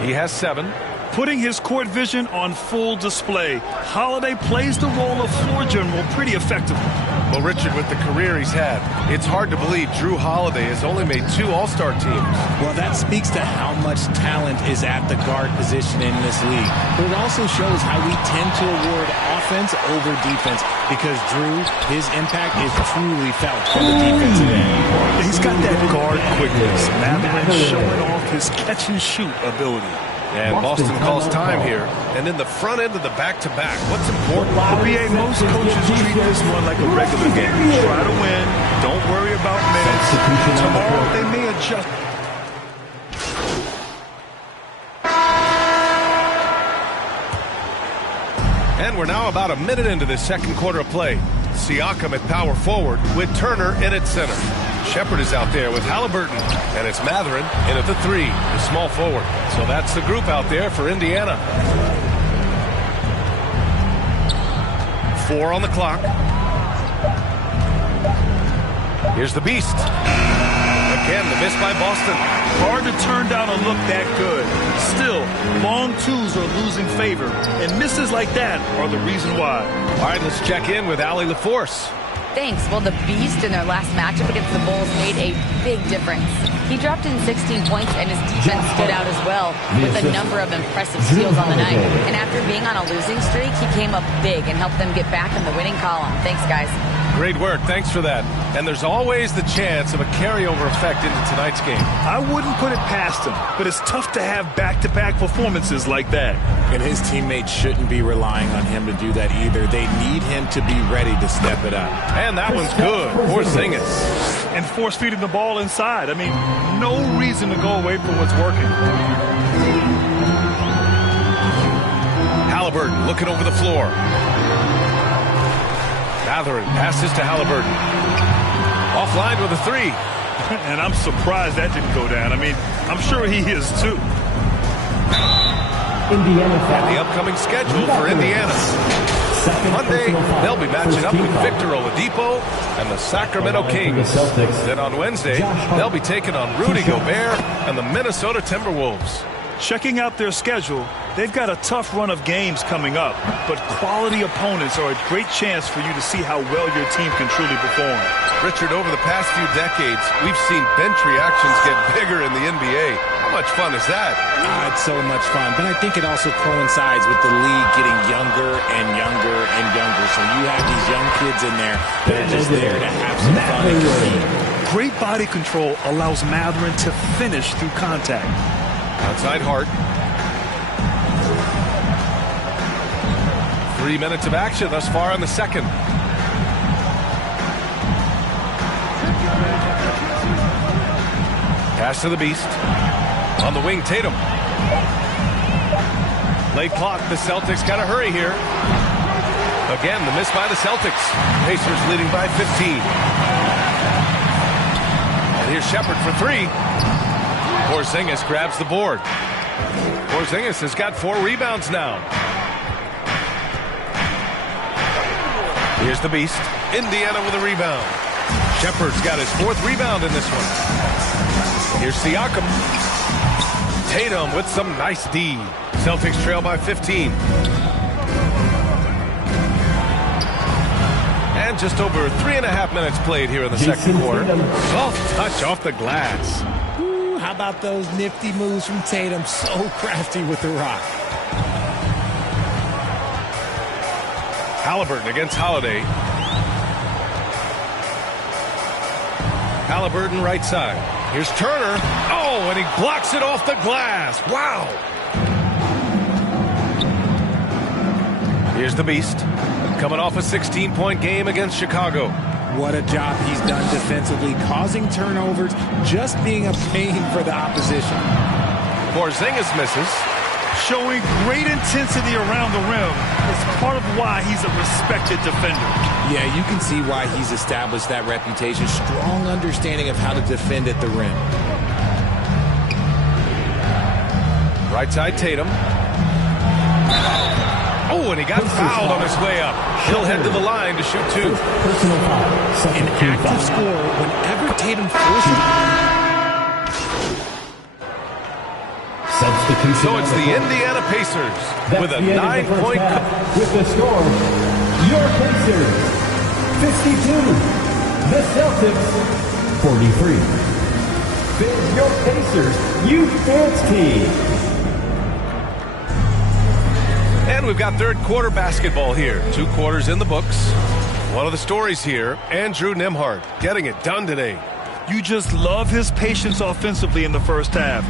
He has 7. Putting his court vision on full display. Holiday plays the role of floor general pretty effectively. Well, Richard, with the career he's had, it's hard to believe Drew Holiday has only made 2 All-Star teams. Well, that speaks to how much talent is at the guard position in this league. But it also shows how we tend to award offense over defense because Drew, his impact is truly felt from the defensive end. He's got that guard quickness. Mathurin showing off his catch-and-shoot ability. And Boston calls time here. And in the front end of the back-to-back, what's important? NBA, most coaches treat this one like a regular game. Try to win. Don't worry about minutes. Tomorrow they may adjust. And we're now about a minute into this second quarter of play. Siakam at power forward with Turner in at center. Shepard is out there with Halliburton, and it's Mathurin in at the 3, the small forward. So that's the group out there for Indiana. 4 on the clock. Here's the Beast. Again, the miss by Boston. Hard to turn down a look that good. Still, long twos are losing favor, and misses like that are the reason why. All right, let's check in with Allie LaForce. Thanks. Well, the Beast in their last matchup against the Bulls made a big difference. He dropped in 16 points, and his defense stood out as well with a number of impressive steals on the night. And after being on a losing streak, he came up big and helped them get back in the winning column. Thanks, guys. Great work. Thanks for that. And there's always the chance of a carryover effect into tonight's game. I wouldn't put it past him, but it's tough to have back-to-back performances like that. And his teammates shouldn't be relying on him to do that either. They need him to be ready to step it up. And that one's good. Porzingis. And force-feeding the ball inside. I mean, no reason to go away from what's working. Halliburton looking over the floor. Mathurin passes to Halliburton. Offline with a 3. And I'm surprised that didn't go down. I mean, I'm sure he is too. Indiana foul. And the upcoming schedule for Indiana. Monday, they'll be matching up with Victor Oladipo and the Sacramento Kings. Then on Wednesday, they'll be taking on Rudy Gobert and the Minnesota Timberwolves. Checking out their schedule, they've got a tough run of games coming up, but quality opponents are a great chance for you to see how well your team can truly perform. Richard, over the past few decades, we've seen bench reactions get bigger in the NBA. How much fun is that? It's so much fun, but I think it also coincides with the league getting younger and younger and younger. So you have these young kids in there that are just there to have some fun and compete. Great body control allows Mathurin to finish through contact. Outside Hart. 3 minutes of action thus far in the second. Pass to the Beast. On the wing, Tatum. Late clock, the Celtics got to hurry here. Again, the miss by the Celtics. Pacers leading by 15. And here's Shepard for 3. Porzingis grabs the board. Porzingis has got 4 rebounds now. Here's the Beast. Indiana with a rebound. Shepard's got his 4th rebound in this one. Here's Siakam. Tatum with some nice D. Celtics trail by 15. And just over 3.5 minutes played here in the second quarter. Soft touch off the glass. Ooh, how about those nifty moves from Tatum? So crafty with the rock. Halliburton against Holiday. Halliburton right side. Here's Turner. Oh, and he blocks it off the glass. Wow. Here's the Beast. Coming off a 16-point game against Chicago. What a job he's done defensively, causing turnovers, just being a pain for the opposition. Porzingis misses. Showing great intensity around the rim is part of why he's a respected defender. Yeah, you can see why he's established that reputation. Strong understanding of how to defend at the rim. Right side, Tatum. Oh, and he got fouled on his way up. He'll head to the line to shoot 2. An active scorer whenever Tatum forces. So it's the Indiana Pacers with a 9-point with the score. Your Pacers 52. The Celtics 43. Fizz your Pacers Youth Dance Team. And we've got third quarter basketball here. 2 quarters in the books. One of the stories here, Andrew Nembhard getting it done today. You just love his patience offensively in the first half.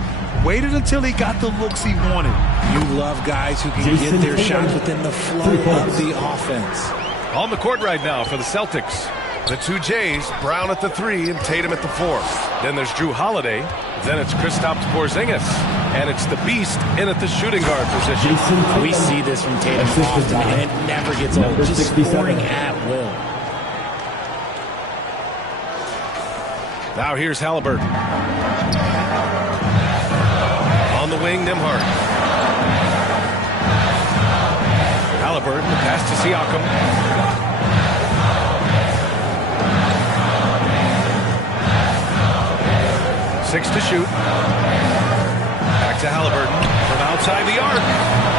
Waited until he got the looks he wanted. You love guys who can get their shots within the flow of the offense. On the court right now for the Celtics. The 2 Jays, Brown at the 3 and Tatum at the 4. Then there's Drew Holiday. Then it's Kristaps Porzingis. And it's the Beast in at the shooting guard position. We see this from Tatum often, and it never gets old. Just scoring at will. Now here's Halliburton. On the wing, Nembhard. Halliburton, the pass to Siakam. 6 to shoot. Back to Halliburton from outside the arc.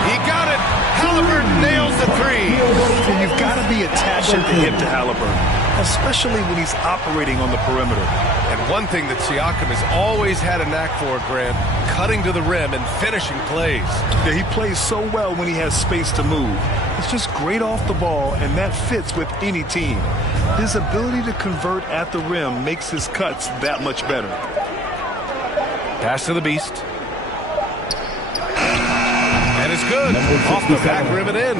He got it. Halliburton nails the three. And you've got to be attached at the hip to Halliburton, especially when he's operating on the perimeter. And one thing that Siakam has always had a knack for, Grant, cutting to the rim and finishing plays. Yeah, he plays so well when he has space to move. It's just great off the ball, and that fits with any team. His ability to convert at the rim makes his cuts that much better. Pass to the Beast. And it's good. Off the back rim and in.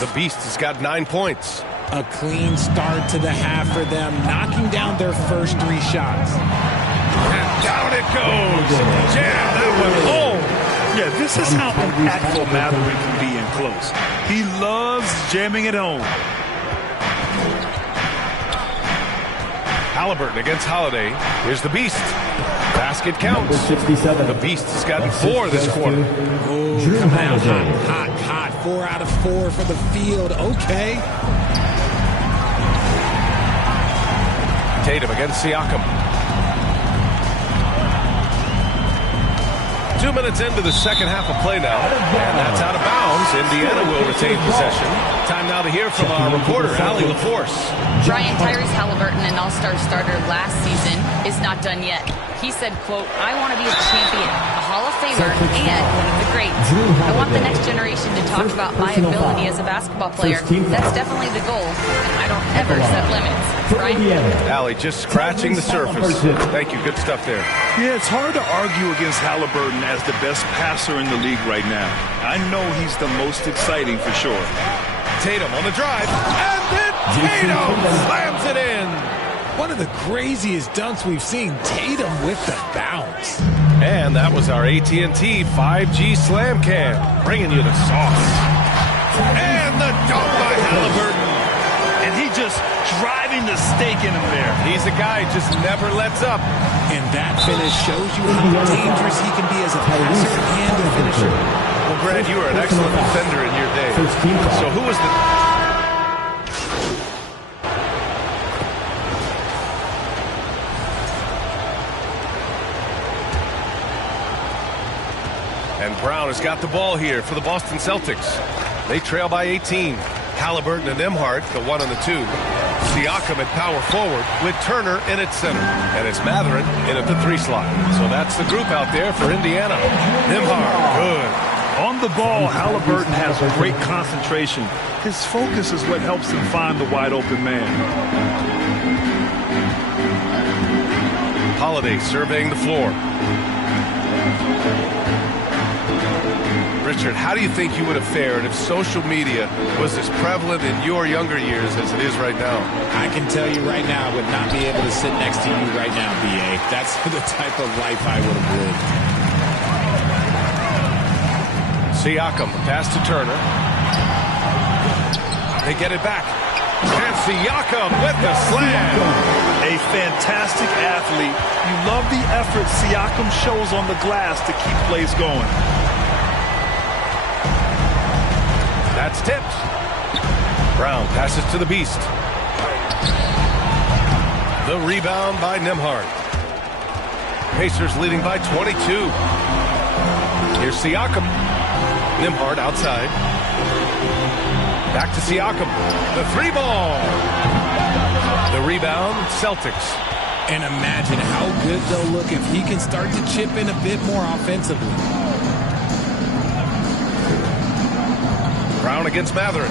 The Beast has got 9 points. A clean start to the half for them, knocking down their first 3 shots. And down it goes. Jam that one home. Yeah, this is how impactful Matherin can be in close. He loves jamming it home. Halliburton against Holiday. Here's the Beast. Basket counts. The Beast has gotten 4 this quarter. Oh, come out hot. 4 out of 4 for the field. Okay. Tatum against Siakam. 2 minutes into the second half of play now, and that's out of bounds. Indiana will retain possession. Time now to hear from our reporter, Allie LaForce. Brian Tyrese Halliburton, an all-star starter last season, is not done yet. He said, quote, "I want to be a champion, a Hall of Famer, and one of the greats. I want the next generation to talk about my ability as a basketball player. That's definitely the goal, and I don't ever set limits." Brian? Allie, just scratching the surface. Thank you. Good stuff there. Yeah, it's hard to argue against Halliburton as the best passer in the league right now. I know he's the most exciting for sure. Tatum on the drive, and then Tatum slams it in. One of the craziest dunks we've seen. Tatum with the bounce. And that was our AT&T 5G Slam Cam, bringing you the sauce. And the dunk by Halliburton. And he just driving the stake in him there. He's a guy who just never lets up. And that finish shows you how dangerous he can be as a passer and a finisher. Well, Grant, you were an excellent defender in your day. So who was the... And Brown has got the ball here for the Boston Celtics. They trail by 18. Halliburton and Nembhard, the 1 and the 2. Siakam at power forward with Turner in at center. And it's Matherin in at the 3 slot. So that's the group out there for Indiana. Nembhard, good. On the ball, Halliburton has great concentration. His focus is what helps him find the wide open man. Holiday surveying the floor. Richard, how do you think you would have fared if social media was as prevalent in your younger years as it is right now? I can tell you right now, I would not be able to sit next to you right now, B.A. That's the type of life I would have lived. Siakam, pass to Turner. They get it back. And Siakam with the slam. A fantastic athlete. You love the effort Siakam shows on the glass to keep plays going. That's tipped. Brown passes to the Beast. The rebound by Nembhard. Pacers leading by 22. Here's Siakam. Nembhard outside. Back to Siakam. The 3 ball. The rebound, Celtics. And imagine how good they'll look if he can start to chip in a bit more offensively. Brown against Matherin.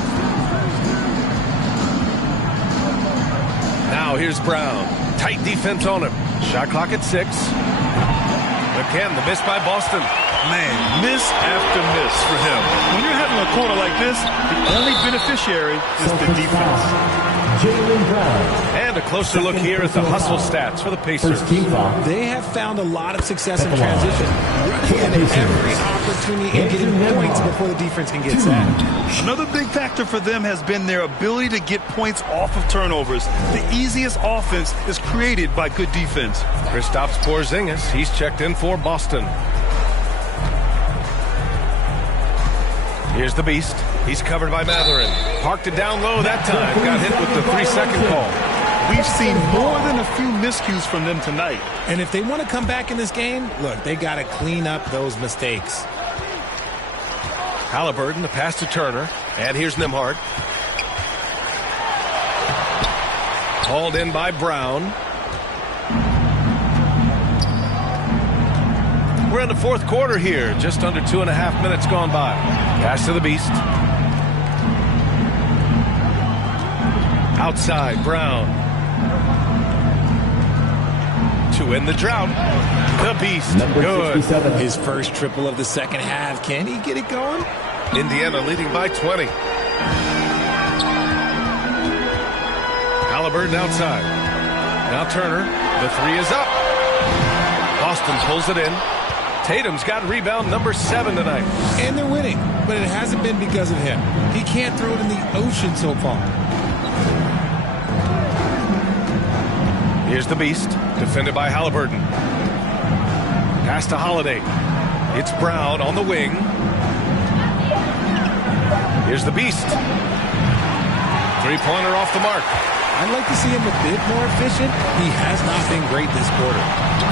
Now here's Brown. Tight defense on him. Shot clock at 6. Again, the miss by Boston. Man, miss after miss for him. When you're having a quarter like this, the only beneficiary is the defense. And a closer look here at the hustle stats for the Pacers. They have found a lot of success in transition, running at every opportunity and getting points before the defense can get sacked. Another big factor for them has been their ability to get points off of turnovers. The easiest offense is created by good defense. Kristaps Porzingis, he's checked in for Boston. Here's the beast. He's covered by Matherin. Parked it down low that time. Got hit with the 3-second call. We've seen more than a few miscues from them tonight. And if they want to come back in this game, look, they got to clean up those mistakes. Halliburton, the pass to Turner. And here's Nembhard. Hauled in by Brown. We're in the fourth quarter here. Just under 2.5 minutes gone by. Pass to the beast. Outside, Brown. To end the drought. The beast. Good. His first triple of the second half. Can he get it going? Indiana leading by 20. Halliburton outside. Now Turner. The three is up. Boston pulls it in. Tatum's got rebound number 7 tonight. And they're winning, but it hasn't been because of him. He can't throw it in the ocean so far. Here's the beast, defended by Halliburton. Pass to Holiday. It's Brown on the wing. Here's the beast. Three-pointer off the mark. I'd like to see him a bit more efficient. He has not been great this quarter.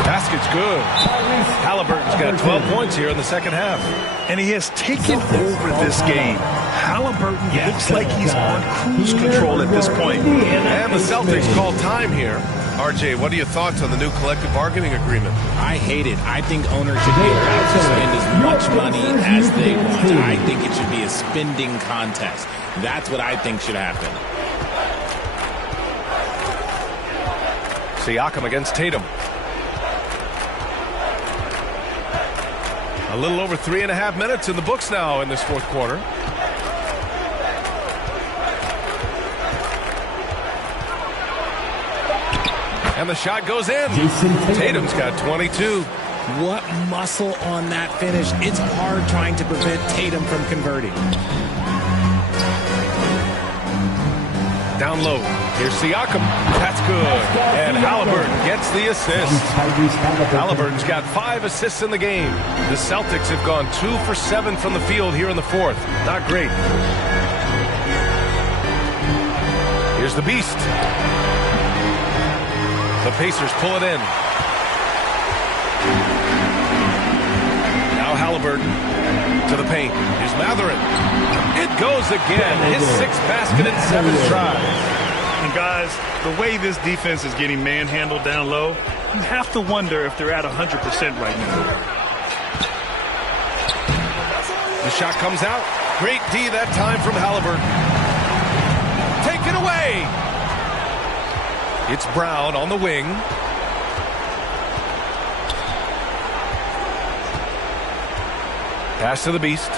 Basket's good. Halliburton's got 12 points here in the second half. And he has taken over this game. Halliburton looks like he's on cruise control at this point. And the Celtics call time here. RJ, what are your thoughts on the new collective bargaining agreement? I hate it. I think owners should be allowed to spend as much money as they want. I think it should be a spending contest. That's what I think should happen. Siakam against Tatum. A little over 3.5 minutes in the books now in this fourth quarter. And the shot goes in. Tatum's got 22. What muscle on that finish. It's hard trying to prevent Tatum from converting. Down low. Here's Siakam. That's good. And Halliburton gets the assist. Halliburton's got 5 assists in the game. The Celtics have gone 2 for 7 from the field here in the fourth. Not great. Here's the beast. The Pacers pull it in. Now Halliburton to the paint. Here's Matherin. It goes again. His 6th basket in 7 tries. And guys, the way this defense is getting manhandled down low, you have to wonder if they're at 100% right now. The shot comes out. Great D that time from Halliburton. Take it away. It's Brown on the wing. Pass to the beast.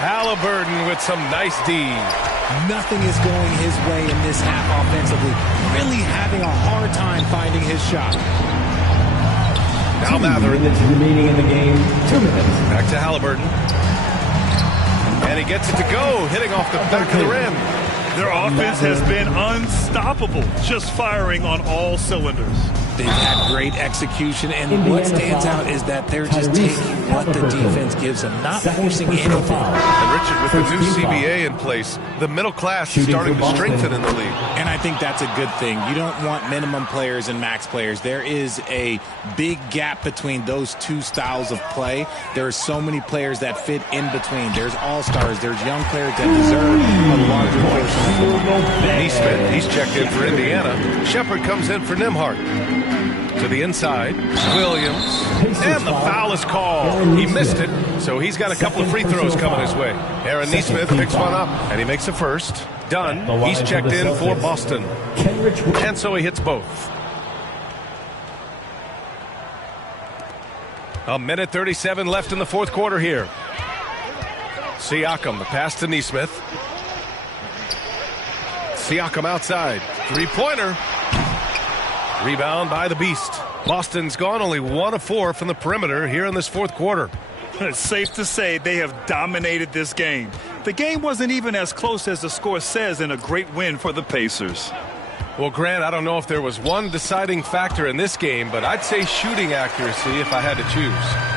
Halliburton with some nice D. Nothing is going his way in this half offensively. Really having a hard time finding his shot. Now Matherin. 2 minutes remaining in the game. 2 minutes. Back to Halliburton. And he gets it to go, hitting off the back of the rim. Their offense has been unstoppable, just firing on all cylinders. They've had great execution, and what stands out is that they're just taking what the defense gives them, not forcing anything. And Richard, with the new CBA in place, the middle class is starting to strengthen in the league. And I think that's a good thing. You don't want minimum players and max players. There is a big gap between those two styles of play. There are so many players that fit in between. There's all-stars. There's young players that deserve a larger portion. Neesmith, he's checked in for Indiana. Shepard comes in for Nembhard. To the inside, Williams, and the foul is called. He missed it, so he's got a couple of free throws coming his way. Aaron Neesmith picks one up, and he makes a first. Dunn, he's checked in for Boston. And so he hits both. A minute 37 left in the fourth quarter here. Siakam, the pass to Nesmith. Siakam outside. Three-pointer. Rebound by the Beast. Boston's gone only 1 of 4 from the perimeter here in this fourth quarter. It's safe to say they have dominated this game. The game wasn't even as close as the score says in a great win for the Pacers. Well, Grant, I don't know if there was one deciding factor in this game, but I'd say shooting accuracy if I had to choose.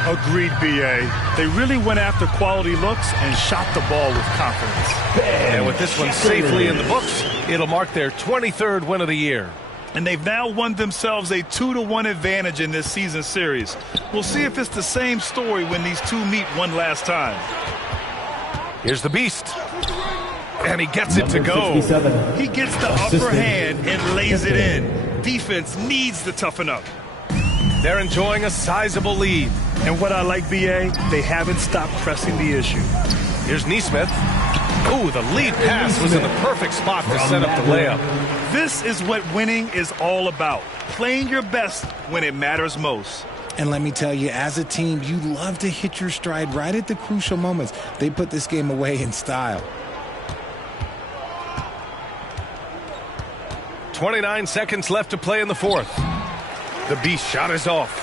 Agreed, B.A. They really went after quality looks and shot the ball with confidence. And with this one safely in the books, it'll mark their 23rd win of the year. And they've now won themselves a 2-1 advantage in this season series. We'll see if it's the same story when these two meet one last time. Here's the Beast. And he gets it to go. He gets the upper hand and lays it in. Defense needs to toughen up. They're enjoying a sizable lead. And what I like, B.A., they haven't stopped pressing the issue. Here's Nesmith. Ooh, the lead pass was in the perfect spot to set up the layup. This is what winning is all about. Playing your best when it matters most. And let me tell you, as a team, you love to hit your stride right at the crucial moments. They put this game away in style. 29 seconds left to play in the fourth. The Beast shot is off.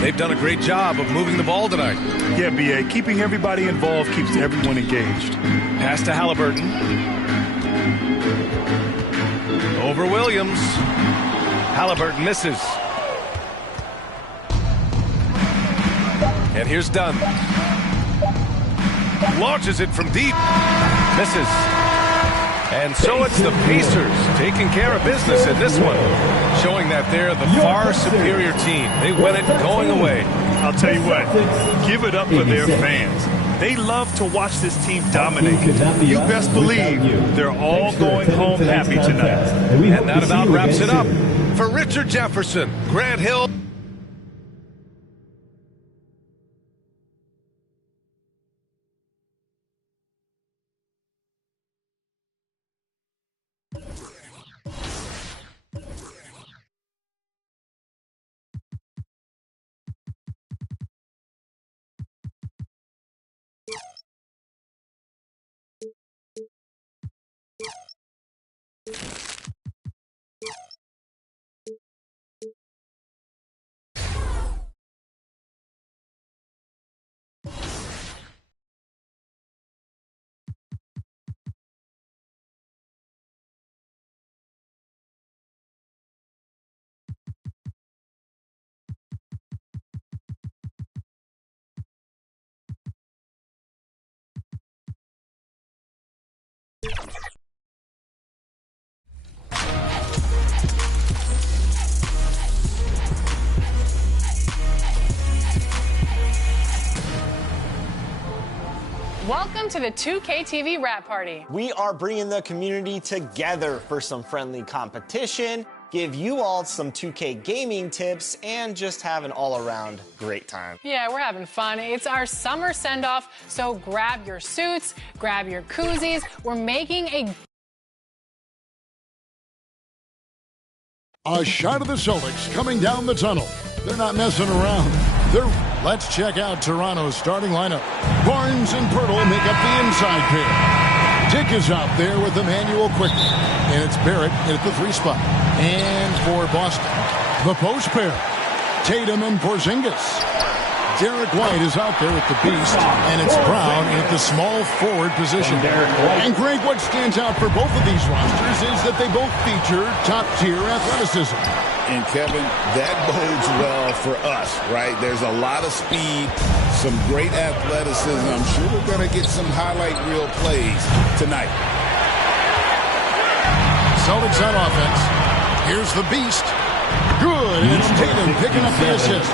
They've done a great job of moving the ball tonight. Yeah, B.A., keeping everybody involved keeps everyone engaged. Pass to Halliburton. Over Williams. Halliburton misses. And here's Dunn. Launches it from deep. Misses. And so it's the Pacers taking care of business in this one, showing that they're the far superior team. They win it going away. I'll tell you what, give it up for their fans. They love to watch this team dominate. You best believe they're all going home happy tonight. And that about wraps it up. For Richard Jefferson, Grant Hill. Welcome to the 2K TV Rap Party. We are bringing the community together for some friendly competition, give you all some 2K gaming tips, and just have an all-around great time. Yeah, we're having fun. It's our summer send-off, so grab your suits, grab your koozies. We're making a shot of the Celtics coming down the tunnel. They're not messing around. Let's check out Toronto's starting lineup. Barnes and Pirtle make up the inside pair. Dick is out there with Emmanuel quickly. And it's Barrett at the 3 spot. And for Boston, the post pair. Tatum and Porzingis. Derek White is out there with the Beast. And it's Brown at the small forward position. And Greg, what stands out for both of these rosters is that they both feature top-tier athleticism. And, Kevin, that bodes well for us, right? There's a lot of speed, some great athleticism. I'm sure we're going to get some highlight reel plays tonight. Celtics on offense. Here's the Beast. Good. And it's Tatum picking up the assist.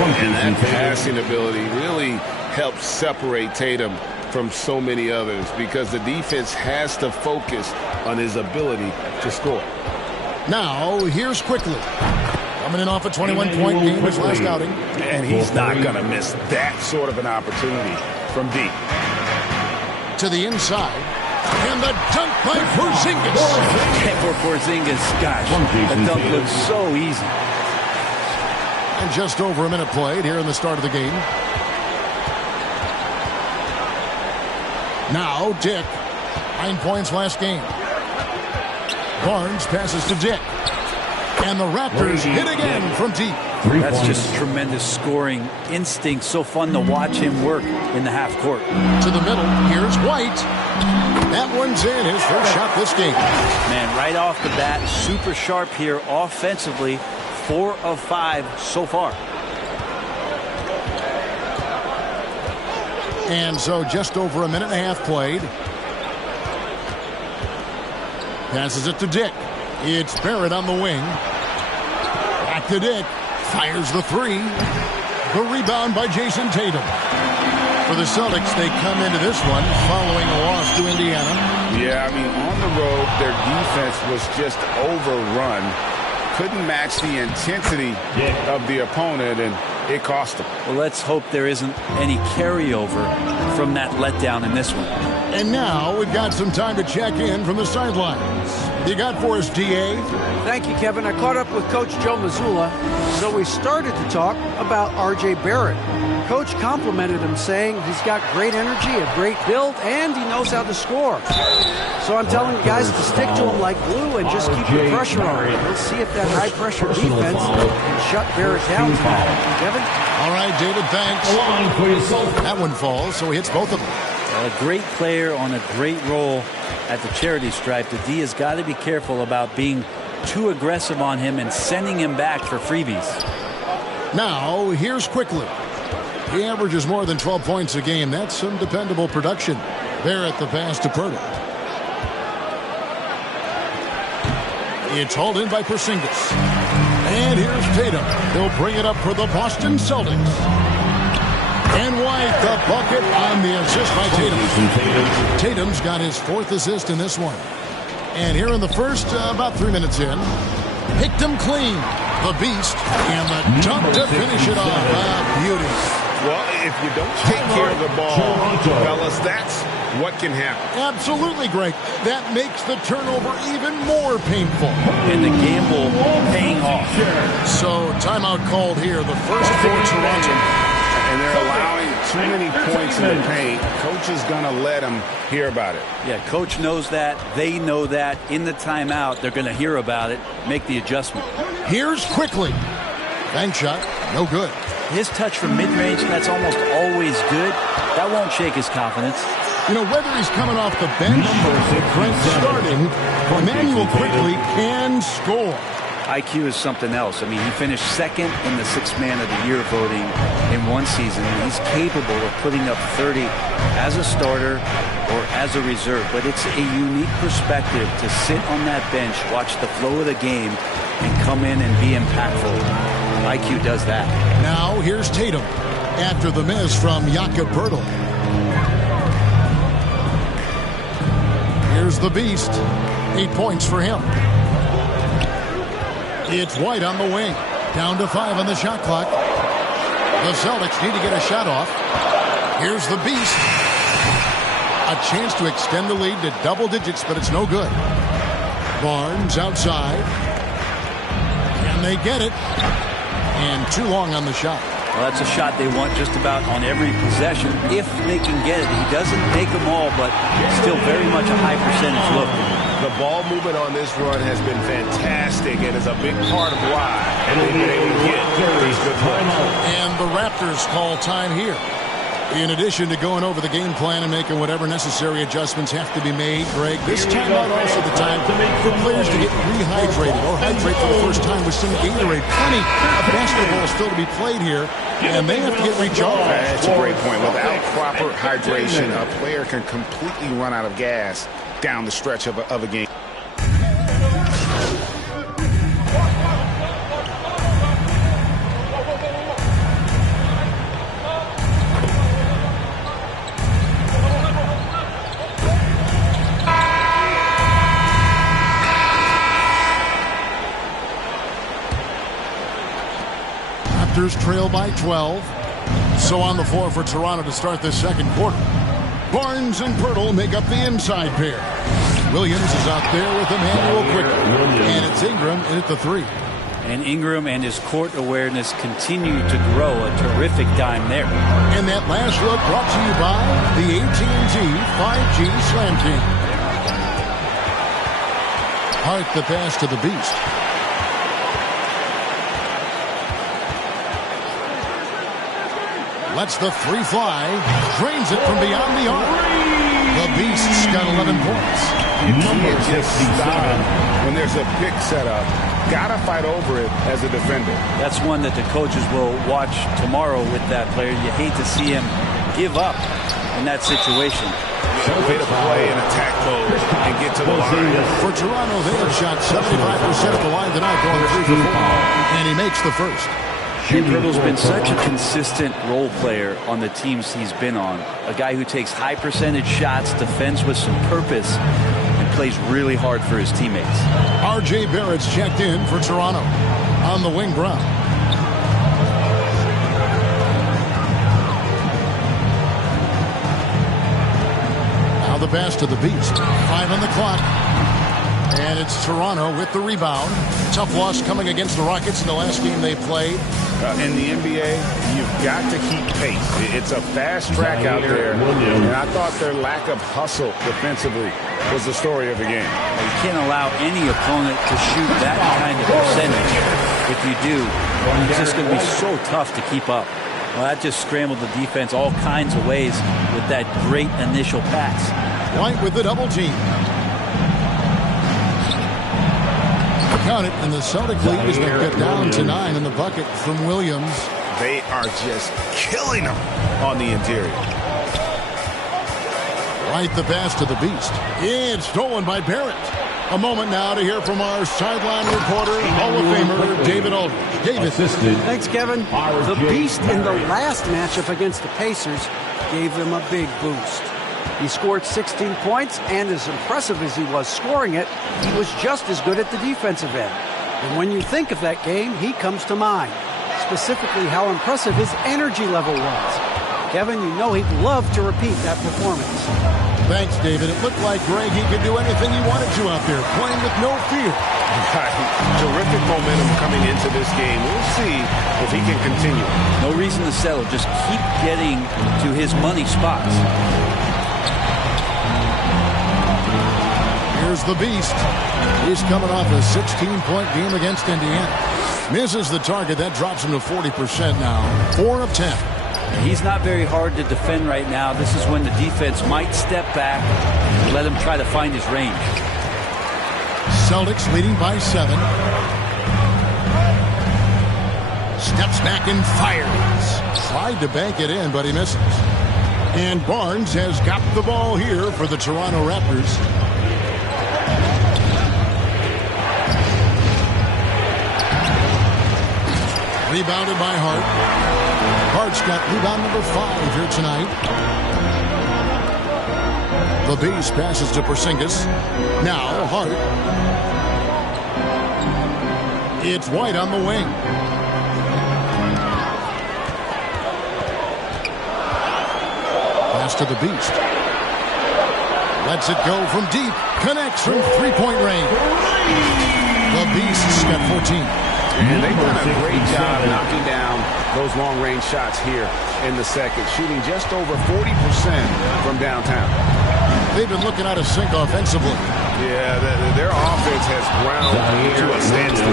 And that passing ability really helps separate Tatum from so many others because the defense has to focus on his ability to score. Now, here's Quickly. Coming in off a 21-point game his last outing. And he's not going to miss that sort of an opportunity from deep. To the inside. And the dunk by Porzingis. For Porzingis, gosh, the dunk looks so easy. And just over a minute played here in the start of the game. Now Dick, 9 points last game. Barnes passes to Dick. And the Raptors hit again from deep. That's just tremendous scoring instinct. So fun to watch him work in the half court. To the middle, here's White. That one's in, his first shot this game. Man, right off the bat, super sharp here offensively. 4 of 5 so far. And so just over a minute and a half played. Passes it to Dick. It's Barrett on the wing. Back to Dick. Fires the three. The rebound by Jason Tatum. For the Celtics, they come into this one following a loss to Indiana. Yeah, I mean, on the road, their defense was just overrun. Couldn't match the intensity of the opponent, and it cost them. Well, let's hope there isn't any carryover from that letdown in this one. And now we've got some time to check in from the sidelines. You got for us, D.A.? Thank you, Kevin. I caught up with Coach Joe Mazzulla, so we started to talk about R.J. Barrett. Coach complimented him, saying he's got great energy, a great build, and he knows how to score. So I'm telling you guys to stick to him like glue and just keep the pressure on him. We'll see if that high-pressure defense can shut Barrett down tonight. Kevin? All right, David, thanks. That one falls, so he hits both of them. A great player on a great role at the charity stripe. The D has got to be careful about being too aggressive on him and sending him back for freebies. Now, here's Quickly. He averages more than 12 points a game. That's some dependable production. Barrett the pass to Purtle. It's hauled in by Porzingis. And here's Tatum. He'll bring it up for the Boston Celtics. And White, the bucket on the assist by Tatum. Tatum's got his 4th assist in this one. And here in the first, about 3 minutes in, picked him clean. The Beast, and the dunk to finish it off. Beauty. Well, if you don't take care of the ball, fellas, that's what can happen. Absolutely, Greg. That makes the turnover even more painful. And the gamble paying off. So, timeout called here. The first for Toronto. And they're allowing too many points in the paint. Coach is going to let them hear about it. Yeah, coach knows that. They know that. In the timeout, they're going to hear about it, make the adjustment. Here's Quickly. Bank shot, no good. His touch from mid-range, that's almost always good. That won't shake his confidence. You know, whether he's coming off the bench or starting, Emmanuel Quickly can score. IQ is something else. I mean, he finished 2nd in the 6th Man of the Year voting in one season. He's capable of putting up 30 as a starter or as a reserve. But it's a unique perspective to sit on that bench, watch the flow of the game, and come in and be impactful. IQ does that. Now here's Tatum after the miss from Jakob Poeltl. Here's the Beast. 8 points for him. It's White on the wing. Down to 5 on the shot clock. The Celtics need to get a shot off. Here's the Beast. A chance to extend the lead to double digits, but it's no good. Barnes outside. Can they get it? And too long on the shot. Well, that's a shot they want just about on every possession if they can get it. He doesn't make them all, but still very much a high percentage look. The ball movement on this run has been fantastic and is a big part of why they've been able to get these good points. And the Raptors call time here. In addition to going over the game plan and making whatever necessary adjustments have to be made, Greg, this timeout also the time for players to get rehydrated or hydrate for the first time with some Gatorade. Plenty of basketball still to be played here, and they have to get recharged. That's a great point. Without proper hydration, a player can completely run out of gas down the stretch of a game. Raptors trail by 12. So on the floor for Toronto to start this second quarter. Barnes and Pirtle make up the inside pair. Williams is out there with Emmanuel quickly. And it's Ingram in at the 3. And Ingram and his court awareness continue to grow. A terrific dime there. And that last look brought to you by the AT&T 5G Slam King. Hart the pass to the Beast. Lets the 3 fly. Drains it from beyond the arc. The Beast's got 11 points. You can't just stop when there's a pick set up. Gotta fight over it as a defender. That's one that the coaches will watch tomorrow with that player. You hate to see him give up in that situation. Way to play in attack mode and get to the line. For Toronto, they have shot 75% at the line tonight, going 3 for 4. And he makes the first. Pirtle's been such a consistent role player on the teams he's been on. A guy who takes high percentage shots, defends with some purpose, and plays really hard for his teammates. R.J. Barrett's checked in for Toronto on the wing Brown. Now the pass to the Beast. 5 on the clock. And it's Toronto with the rebound. Tough loss coming against the Rockets in the last game they played. In the NBA, you've got to keep pace. It's a fast track out there. And I thought their lack of hustle defensively was the story of the game. You can't allow any opponent to shoot that kind of percentage. If you do, it's just going to be so tough to keep up. Well, that just scrambled the defense all kinds of ways with that great initial pass. White with the double team. Count it, and the Celtic lead has been cut down to 9 in the bucket from Williams. They are just killing them on the interior. Right the pass to the Beast. It's stolen by Barrett. A moment now to hear from our sideline reporter, Hall of Famer David Aldridge. David. Thanks, Kevin. The Beast in the last matchup against the Pacers gave them a big boost. He scored 16 points, and as impressive as he was scoring it, he was just as good at the defensive end. And when you think of that game, he comes to mind, specifically how impressive his energy level was. Kevin, you know he'd love to repeat that performance. Thanks, David. It looked like Greg, he could do anything he wanted to out there, playing with no fear. Terrific momentum coming into this game. We'll see if he can continue. No reason to settle. Just keep getting to his money spots. Here's the Beast. He's coming off a 16-point game against Indiana. Misses the target. That drops him to 40% now. 4 of 10. He's not very hard to defend right now. This is when the defense might step back and let him try to find his range. Celtics leading by 7. Steps back and fires. Tried to bank it in, but he misses. And Barnes has got the ball here for the Toronto Raptors. Rebounded by Hart. Hart's got rebound number 5 here tonight. The Beast passes to Porzingis. Now Hart. It's White on the wing. Pass to the Beast. Lets it go from deep. Connects from three-point range. The Beast's got 14. And they've done a great job knocking down those long-range shots here in the second, shooting just over 40% from downtown. They've been looking out of sync offensively. Yeah, their offense has ground to a standstill.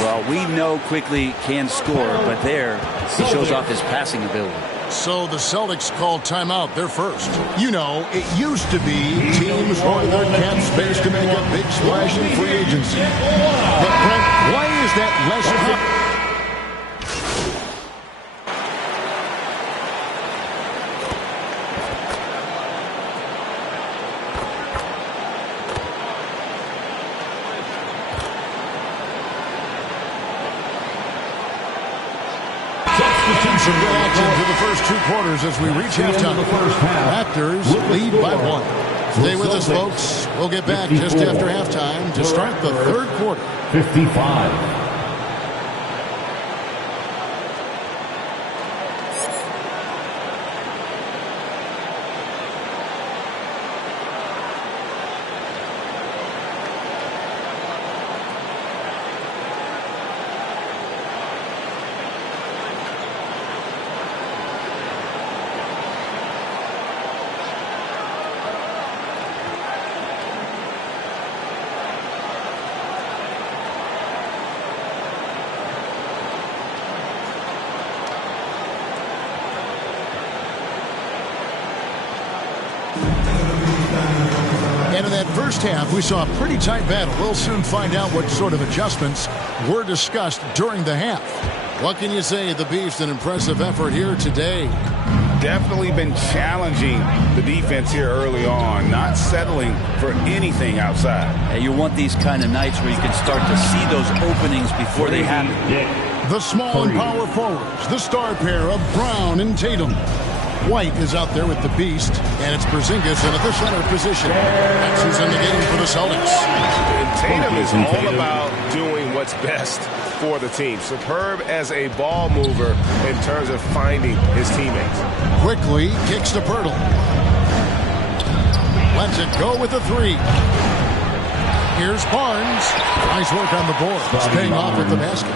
Well, we know Quickly can score, but there he shows off his passing ability. So the Celtics called timeout. They're first. You know, it used to be teams running their cap space to make a big splash in free agency. But Brent, why is that less common? Some reaction to the first 2 quarters as we reach halftime. Raptors lead by 1. Stay with us, folks. We'll get back just after halftime to start the third quarter. 55. And in that first half, we saw a pretty tight battle. We'll soon find out what sort of adjustments were discussed during the half. What can you say? The Beast, an impressive effort here today. Definitely been challenging the defense here early on, not settling for anything outside. Yeah, you want these kind of nights where you can start to see those openings before they happen. The small and power forwards, the star pair of Brown and Tatum. White is out there with the Beast, and it's Porzingis in at the center position. That's who's in the game for the Celtics. And Tatum is all about doing what's best for the team. Superb as a ball mover in terms of finding his teammates. Quickly kicks to Pirtle. Lets it go with the three. Here's Barnes. Nice work on the board. It's paying off with the basket.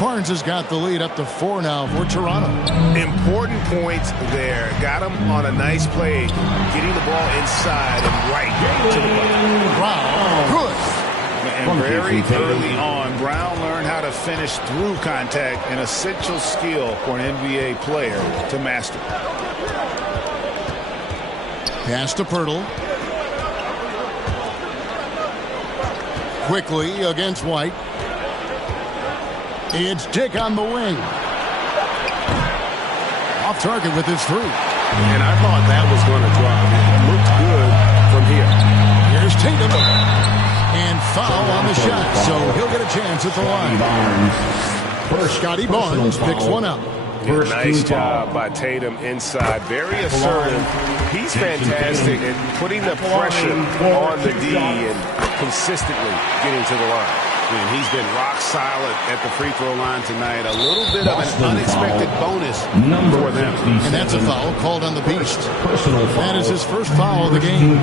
Barnes has got the lead up to 4 now for Toronto. Important points there. Got him on a nice play, getting the ball inside and right to the bucket. Brown, good. And very early on, Brown learned how to finish through contact, an essential skill for an NBA player to master. Pass to Pirtle. Quickly against White. It's Dick on the wing. Off target with his three. And I thought that was going to drop. It looked good from here. Here's Tatum. And foul on the shot, so he'll get a chance at the line. Scotty Barnes picks one up. Yeah, nice job by Tatum inside. Very assertive. He's fantastic at putting the pressure on the D and consistently getting to the line. And he's been rock solid at the free throw line tonight. A little bit of an unexpected bonus for them. And that's a foul called on the Beast. That is his first foul of the game.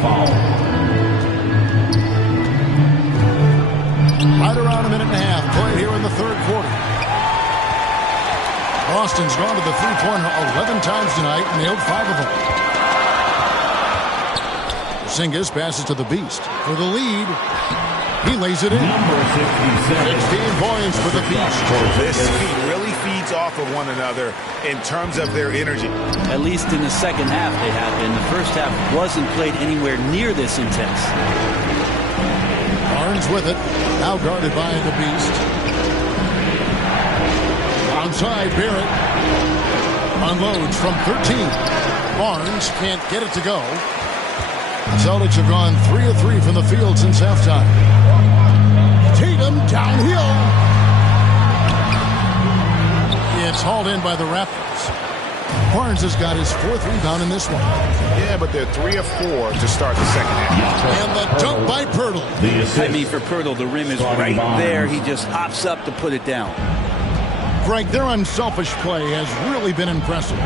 Right around a minute and a half played here in the third quarter. Boston's gone to the three-pointer 11 times tonight, nailed 5 of them. Porzingis passes to the Beast for the lead. He lays it in. 16 points for the Beast. This team really feeds off of one another in terms of their energy. At least in the second half they have been. The first half wasn't played anywhere near this intense. Barnes with it. Now guarded by the Beast. Outside, Barrett. Unloads from 13. Barnes can't get it to go. Celtics have gone 3 of 3 from the field since halftime. Tatum downhill. It's hauled in by the Raptors. Barnes has got his 4th rebound in this one. Yeah, but they're 3 of 4 to start the second half. And the dunk by Pirtle. I mean, for Pirtle, the rim is right there. He just hops up to put it down. Greg, their unselfish play has really been impressive.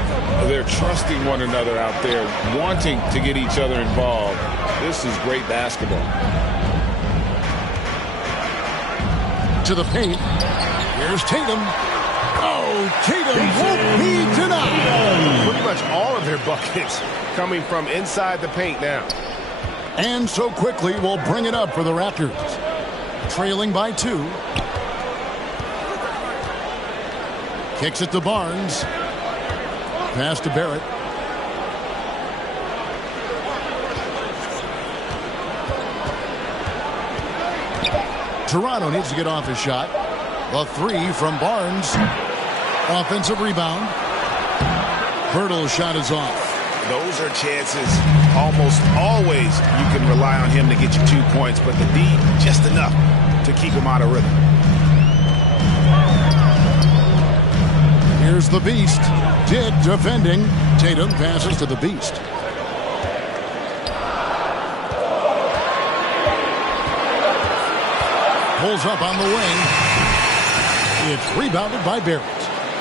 They're trusting one another out there, wanting to get each other involved. This is great basketball. To the paint. Here's Tatum. Oh, Tatum won't be denied. Pretty much all of their buckets coming from inside the paint now. And so quickly will bring it up for the Raptors. Trailing by 2. Kicks it to Barnes. Pass to Barrett. Toronto needs to get off his shot. The 3 from Barnes. Offensive rebound. Pirtle's shot is off. Those are chances almost always you can rely on him to get you 2 points, but the D just enough to keep him out of rhythm. Here's the Beast. Dick defending. Tatum passes to the Beast. Pulls up on the wing. It's rebounded by Barrett.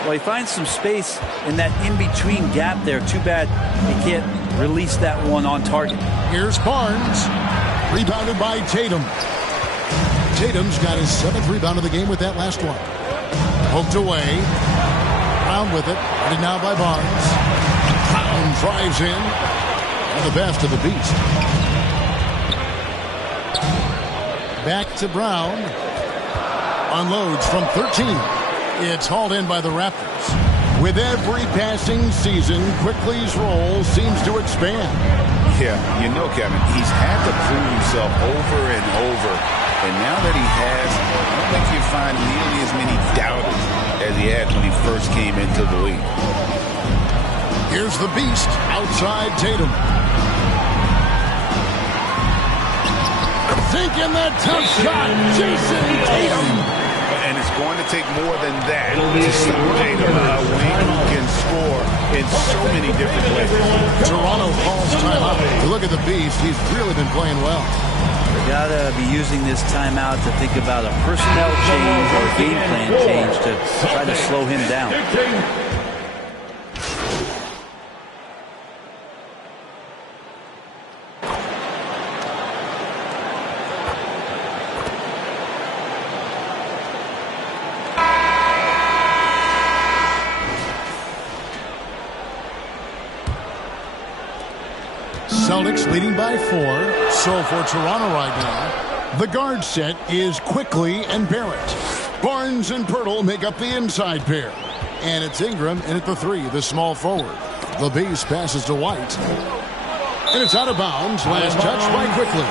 Well, he finds some space in that in-between gap there. Too bad he can't release that one on target. Here's Barnes. Rebounded by Tatum. Tatum's got his 7th rebound of the game with that last one. Poked away. Brown with it. And now by Barnes. Brown drives in. And the best of the Beast. Back to Brown. Unloads from 13. It's hauled in by the Raptors. With every passing season, Quickly's role seems to expand. Yeah, you know, Kevin, he's had to prove himself over and over. And now that he has, I don't think you find nearly as many doubters as he had when he first came into the league. Here's the beast outside Tatum. Taking that tough shot, Jason Tatum. And it's going to take more than that to stop Tatum, a wing who can score in so many different ways. Toronto calls timeout. Look at the beast. He's really been playing well. They got to be using this timeout to think about a personnel change or a game plan change to try to slow him down. Celtics leading by 4. So for Toronto right now, the guard set is Quickly and Barrett. Barnes and Pirtle make up the inside pair. And it's Ingram in at the 3, the small forward. The beast passes to White. And it's out of bounds. Last touch by Quickly.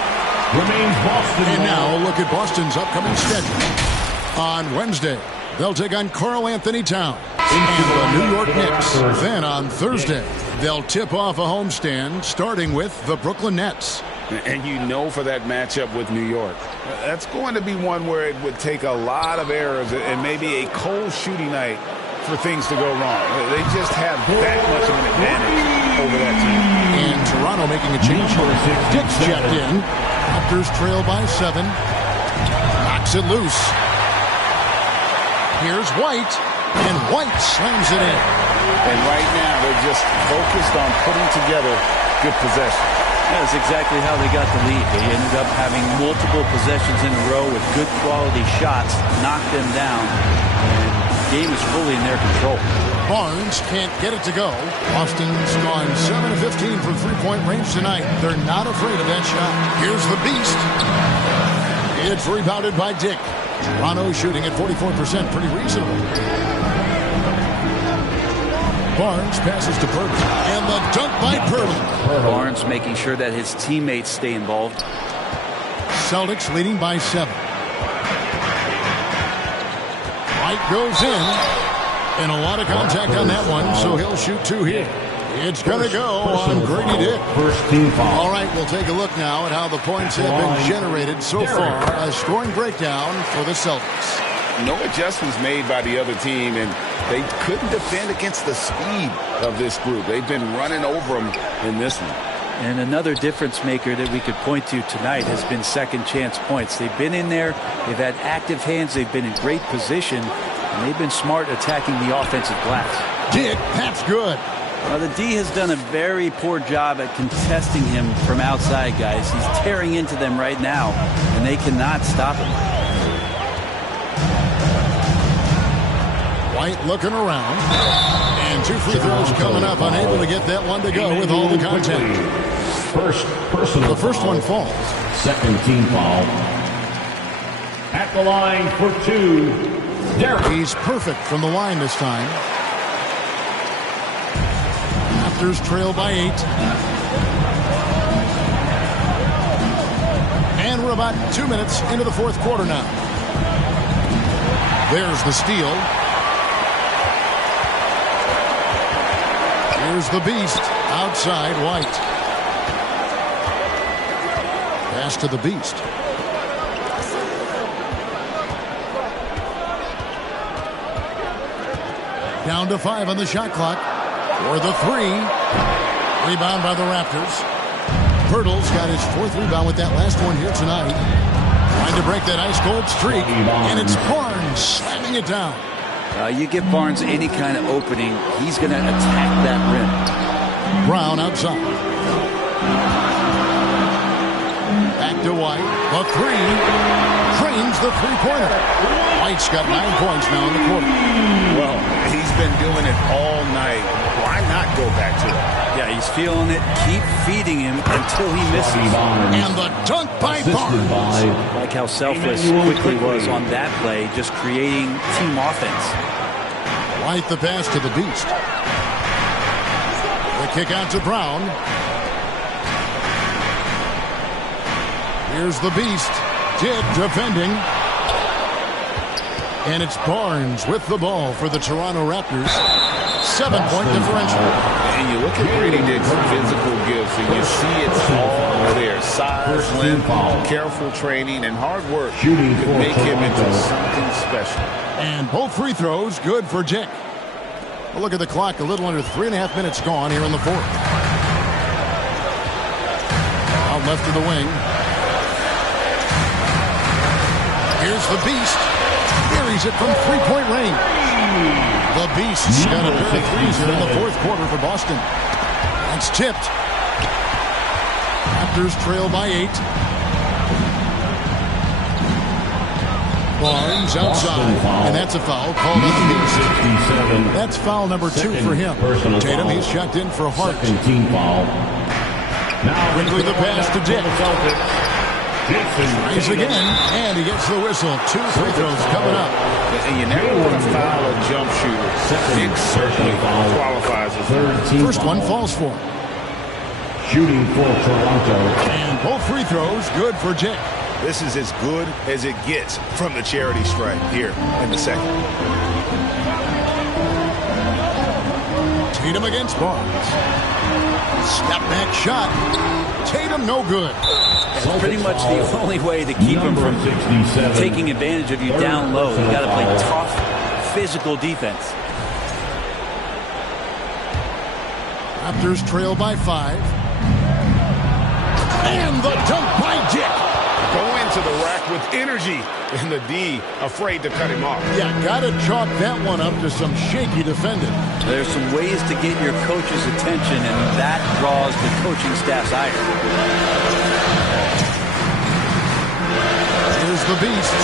Remains Boston. And now look at Boston's upcoming schedule. On Wednesday, they'll take on Karl Anthony Towns and the New York Knicks. Then on Thursday, they'll tip off a homestand starting with the Brooklyn Nets. And you know for that matchup with New York, that's going to be one where it would take a lot of errors and maybe a cold shooting night for things to go wrong. They just have that much of an advantage over that team. And Toronto making a change here. Dick's checked in. Raptors trail by 7. Knocks it loose. Here's White. And White slams it in. And right now, they're just focused on putting together good possession. That's exactly how they got the lead. They ended up having multiple possessions in a row with good quality shots, knocked them down, and the game is fully in their control. Barnes can't get it to go. Boston's gone 7 of 15 from three-point range tonight. They're not afraid of that shot. Here's the beast. It's rebounded by Dick. Toronto shooting at 44%, pretty reasonable. Barnes passes to Pirtle. And the dunk by Pirtle. Barnes making sure that his teammates stay involved. Celtics leading by 7. White goes in. And a lot of contact on that one, so he'll shoot 2 here. It's going to go on Grady Dick. First team foul. All right, we'll take a look now at how the points have been generated so far. A scoring breakdown for the Celtics. No adjustments made by the other team, and they couldn't defend against the speed of this group. They've been running over them in this one. And another difference maker that we could point to tonight has been second chance points. They've been in there, they've had active hands, they've been in great position, and they've been smart attacking the offensive glass. Dick, that's good. Well, the D has done a very poor job at contesting him from outside, guys. He's tearing into them right now, and they cannot stop him. White looking around. And 2 free throws coming up. Unable to get that one to go with all the contact. Personal the first foul. one falls. Second team foul. At the line for 2, Derek. He's perfect from the line this time. Raptors trail by 8. And we're about 2 minutes into the fourth quarter now. There's the steal. Here's the beast outside White. Pass to the beast. Down to 5 on the shot clock. For the 3. Rebound by the Raptors. Pirtle's got his 4th rebound with that last one here tonight. Trying to break that ice-cold streak. And it's Barnes slamming it down. You give Barnes any kind of opening, he's going to attack that rim. Brown outside. Back to White. The 3. Drains the three-pointer. White's got 9 points now in the quarter. Well, he's been doing it all night. Why not go back to it? Yeah, he's feeling it. Keep feeding him until he misses. And the dunk by Barnes. Like how selfless Quickly was on that play, just creating team offense. White the pass to the Beast. The kick out to Brown. Here's the Beast. Dick defending. And it's Barnes with the ball for the Toronto Raptors. 7-point differential. And you look at Brady Dick's physical gifts, and you see it's all there. Size, length, careful training, and hard work could make him into something special. And both free throws good for Dick. Well, look at the clock. A little under 3.5 minutes gone here in the fourth. Out left to the wing. Here's the Beast. Buries it from three-point range. The Beast's got a pair of threes here in the fourth quarter for Boston. That's tipped. Raptors trail by 8. Barnes outside, and that's a foul called on the Beast. That's foul number 2 for him. Tatum, he's checked in for Hart. Quickly the pass to Dick. Tries again, and he gets the whistle. 2 free throws coming up. And you never want to foul a jump shooter. Dick certainly qualifies as First one falls for him. Shooting for Toronto. And both free throws good for Dick. This is as good as it gets from the charity stripe here in the second. Tatum against Barnes. Step back shot. Tatum no good. It's pretty much the only way to keep him from taking advantage of you down low. You got to play tough, physical defense. Raptors trail by 5. And the dunk by Dick. Go into the rack with energy, and the D afraid to cut him off. Yeah, got to chalk that one up to some shaky defending. There's some ways to get your coach's attention, and that draws the coaching staff's ire. Here's the Beast.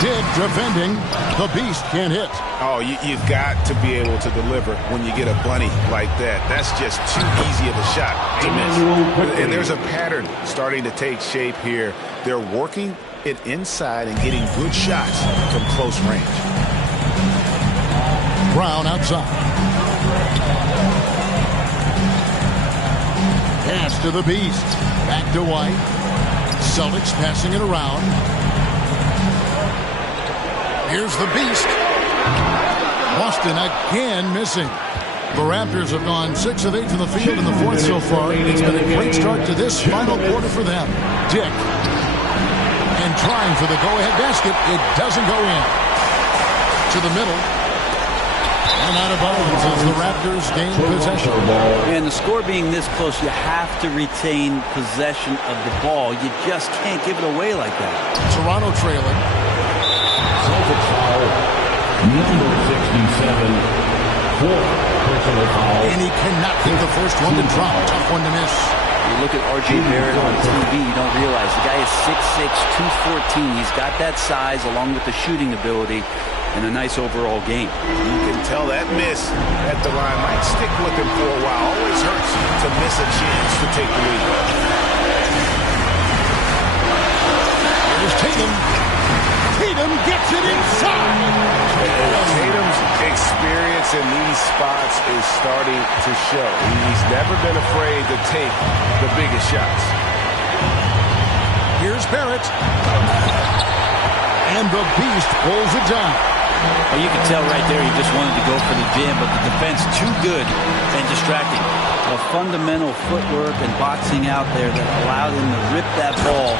Dick defending. The Beast can't hit. Oh, you've got to be able to deliver when you get a bunny like that. That's just too easy of a shot to miss. And there's a pattern starting to take shape here. They're working it inside and getting good shots from close range. Brown outside. Pass to the Beast. Back to White. Celtics passing it around. Here's the Beast. Boston again missing. The Raptors have gone 6 of 8 to the field in the fourth so far. It's been a great start to this final quarter for them. Dick. And trying for the go-ahead basket. It doesn't go in. To the middle. And out of bounds as the Raptors gain possession. And the score being this close, you have to retain possession of the ball. You just can't give it away like that. Toronto trailing. Celtics foul. Number 67. 4th personal foul. And he cannot hit the first one to drop. Tough one to miss. You look at R.J. Barrett on TV, you don't realize the guy is 6'6", 214. He's got that size along with the shooting ability and a nice overall game. You can tell that miss at the line might stick with him for a while. Always hurts to miss a chance to take the lead. Here's Tatum. Tatum gets it inside. Tatum's experience in these spots is starting to show. He's never been afraid to take the biggest shots. Here's Barrett. And the Beast pulls it down. Well, you can tell right there he just wanted to go for the jam, but the defense too good and distracting. The fundamental footwork and boxing out there that allowed him to rip that ball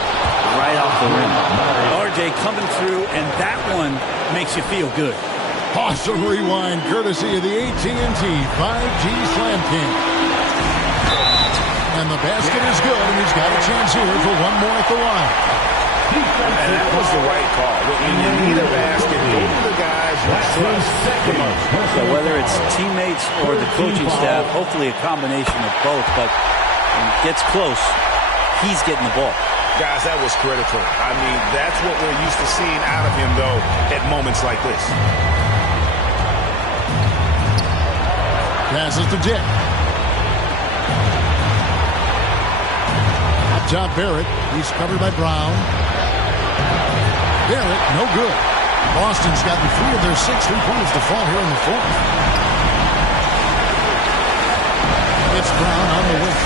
right off the rim. RJ coming through, and that one makes you feel good. Awesome rewind, courtesy of the AT&T 5G Slam King. And the basket is good, and he's got a chance here for one more at the line. And that was the right call. When you need a basket, those are the guys you trust the most. So whether it's teammates or the coaching staff, hopefully a combination of both, but when it gets close, he's getting the ball. Guys, that was critical. I mean, that's what we're used to seeing out of him, though, at moments like this. Passes to Dick. Up top, Barrett. He's covered by Brown. Barrett, no good. Boston's gotten 3 of their 6 3-pointers to fall here in the fourth. It's Brown on the wing.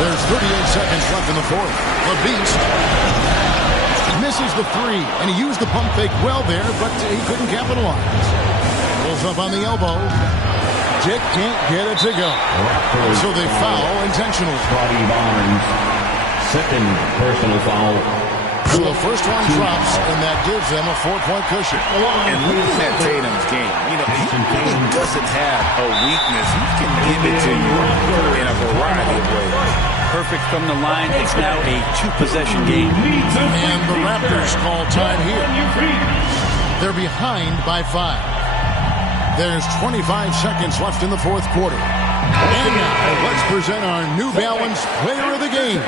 There's 38 seconds left in the fourth. The Beast misses the three, and he used the pump fake well there, but he couldn't capitalize. Pulls up on the elbow. Dick can't get it to go. So they foul intentionally. Scotty Barnes, second personal foul. So the first one drops, and that gives them a 4-point cushion. And looking at Tatum's game, he really doesn't have a weakness. He can give it to you in a variety of ways. Perfect from the line. It's now a two-possession game. And the Raptors call time here. They're behind by 5. There's 25 seconds left in the fourth quarter. And now, let's present our New Balance player of the game,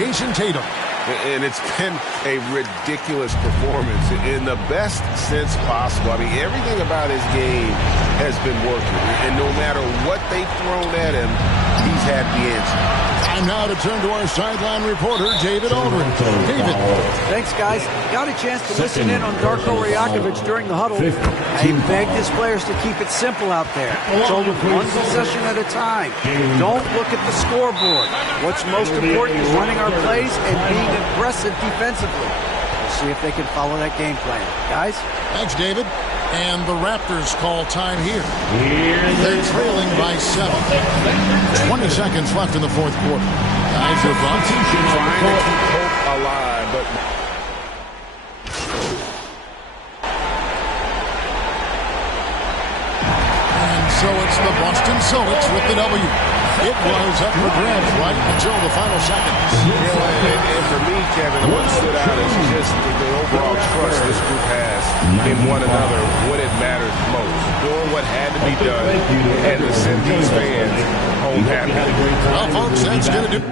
Jason Tatum. And it's been a ridiculous performance in the best sense possible. I mean, everything about his game has been working. And no matter what they've thrown at him, he's had the answer. Time now to turn to our sideline reporter, David Aldridge. David. Thanks, guys. Got a chance to listen in on Darko Rajakovic during the huddle. He begged his players to keep it simple out there. Told them one possession at a time. Don't look at the scoreboard. What's most important is running our plays and being aggressive defensively. We'll see if they can follow that game plan. Guys? Thanks, David. And the Raptors call time here. They're trailing by 7. 20 seconds left in the fourth quarter. Guys, your thoughts? Trying to keep hope alive, but... And so it's the Boston Celtics with the W. It was up for grabs right until the final seconds. And for me, Kevin, what stood out is just the overall trust this group has in one another when it matters most. Doing what had to be done and to send these fans home happy. Well, folks, that's going to do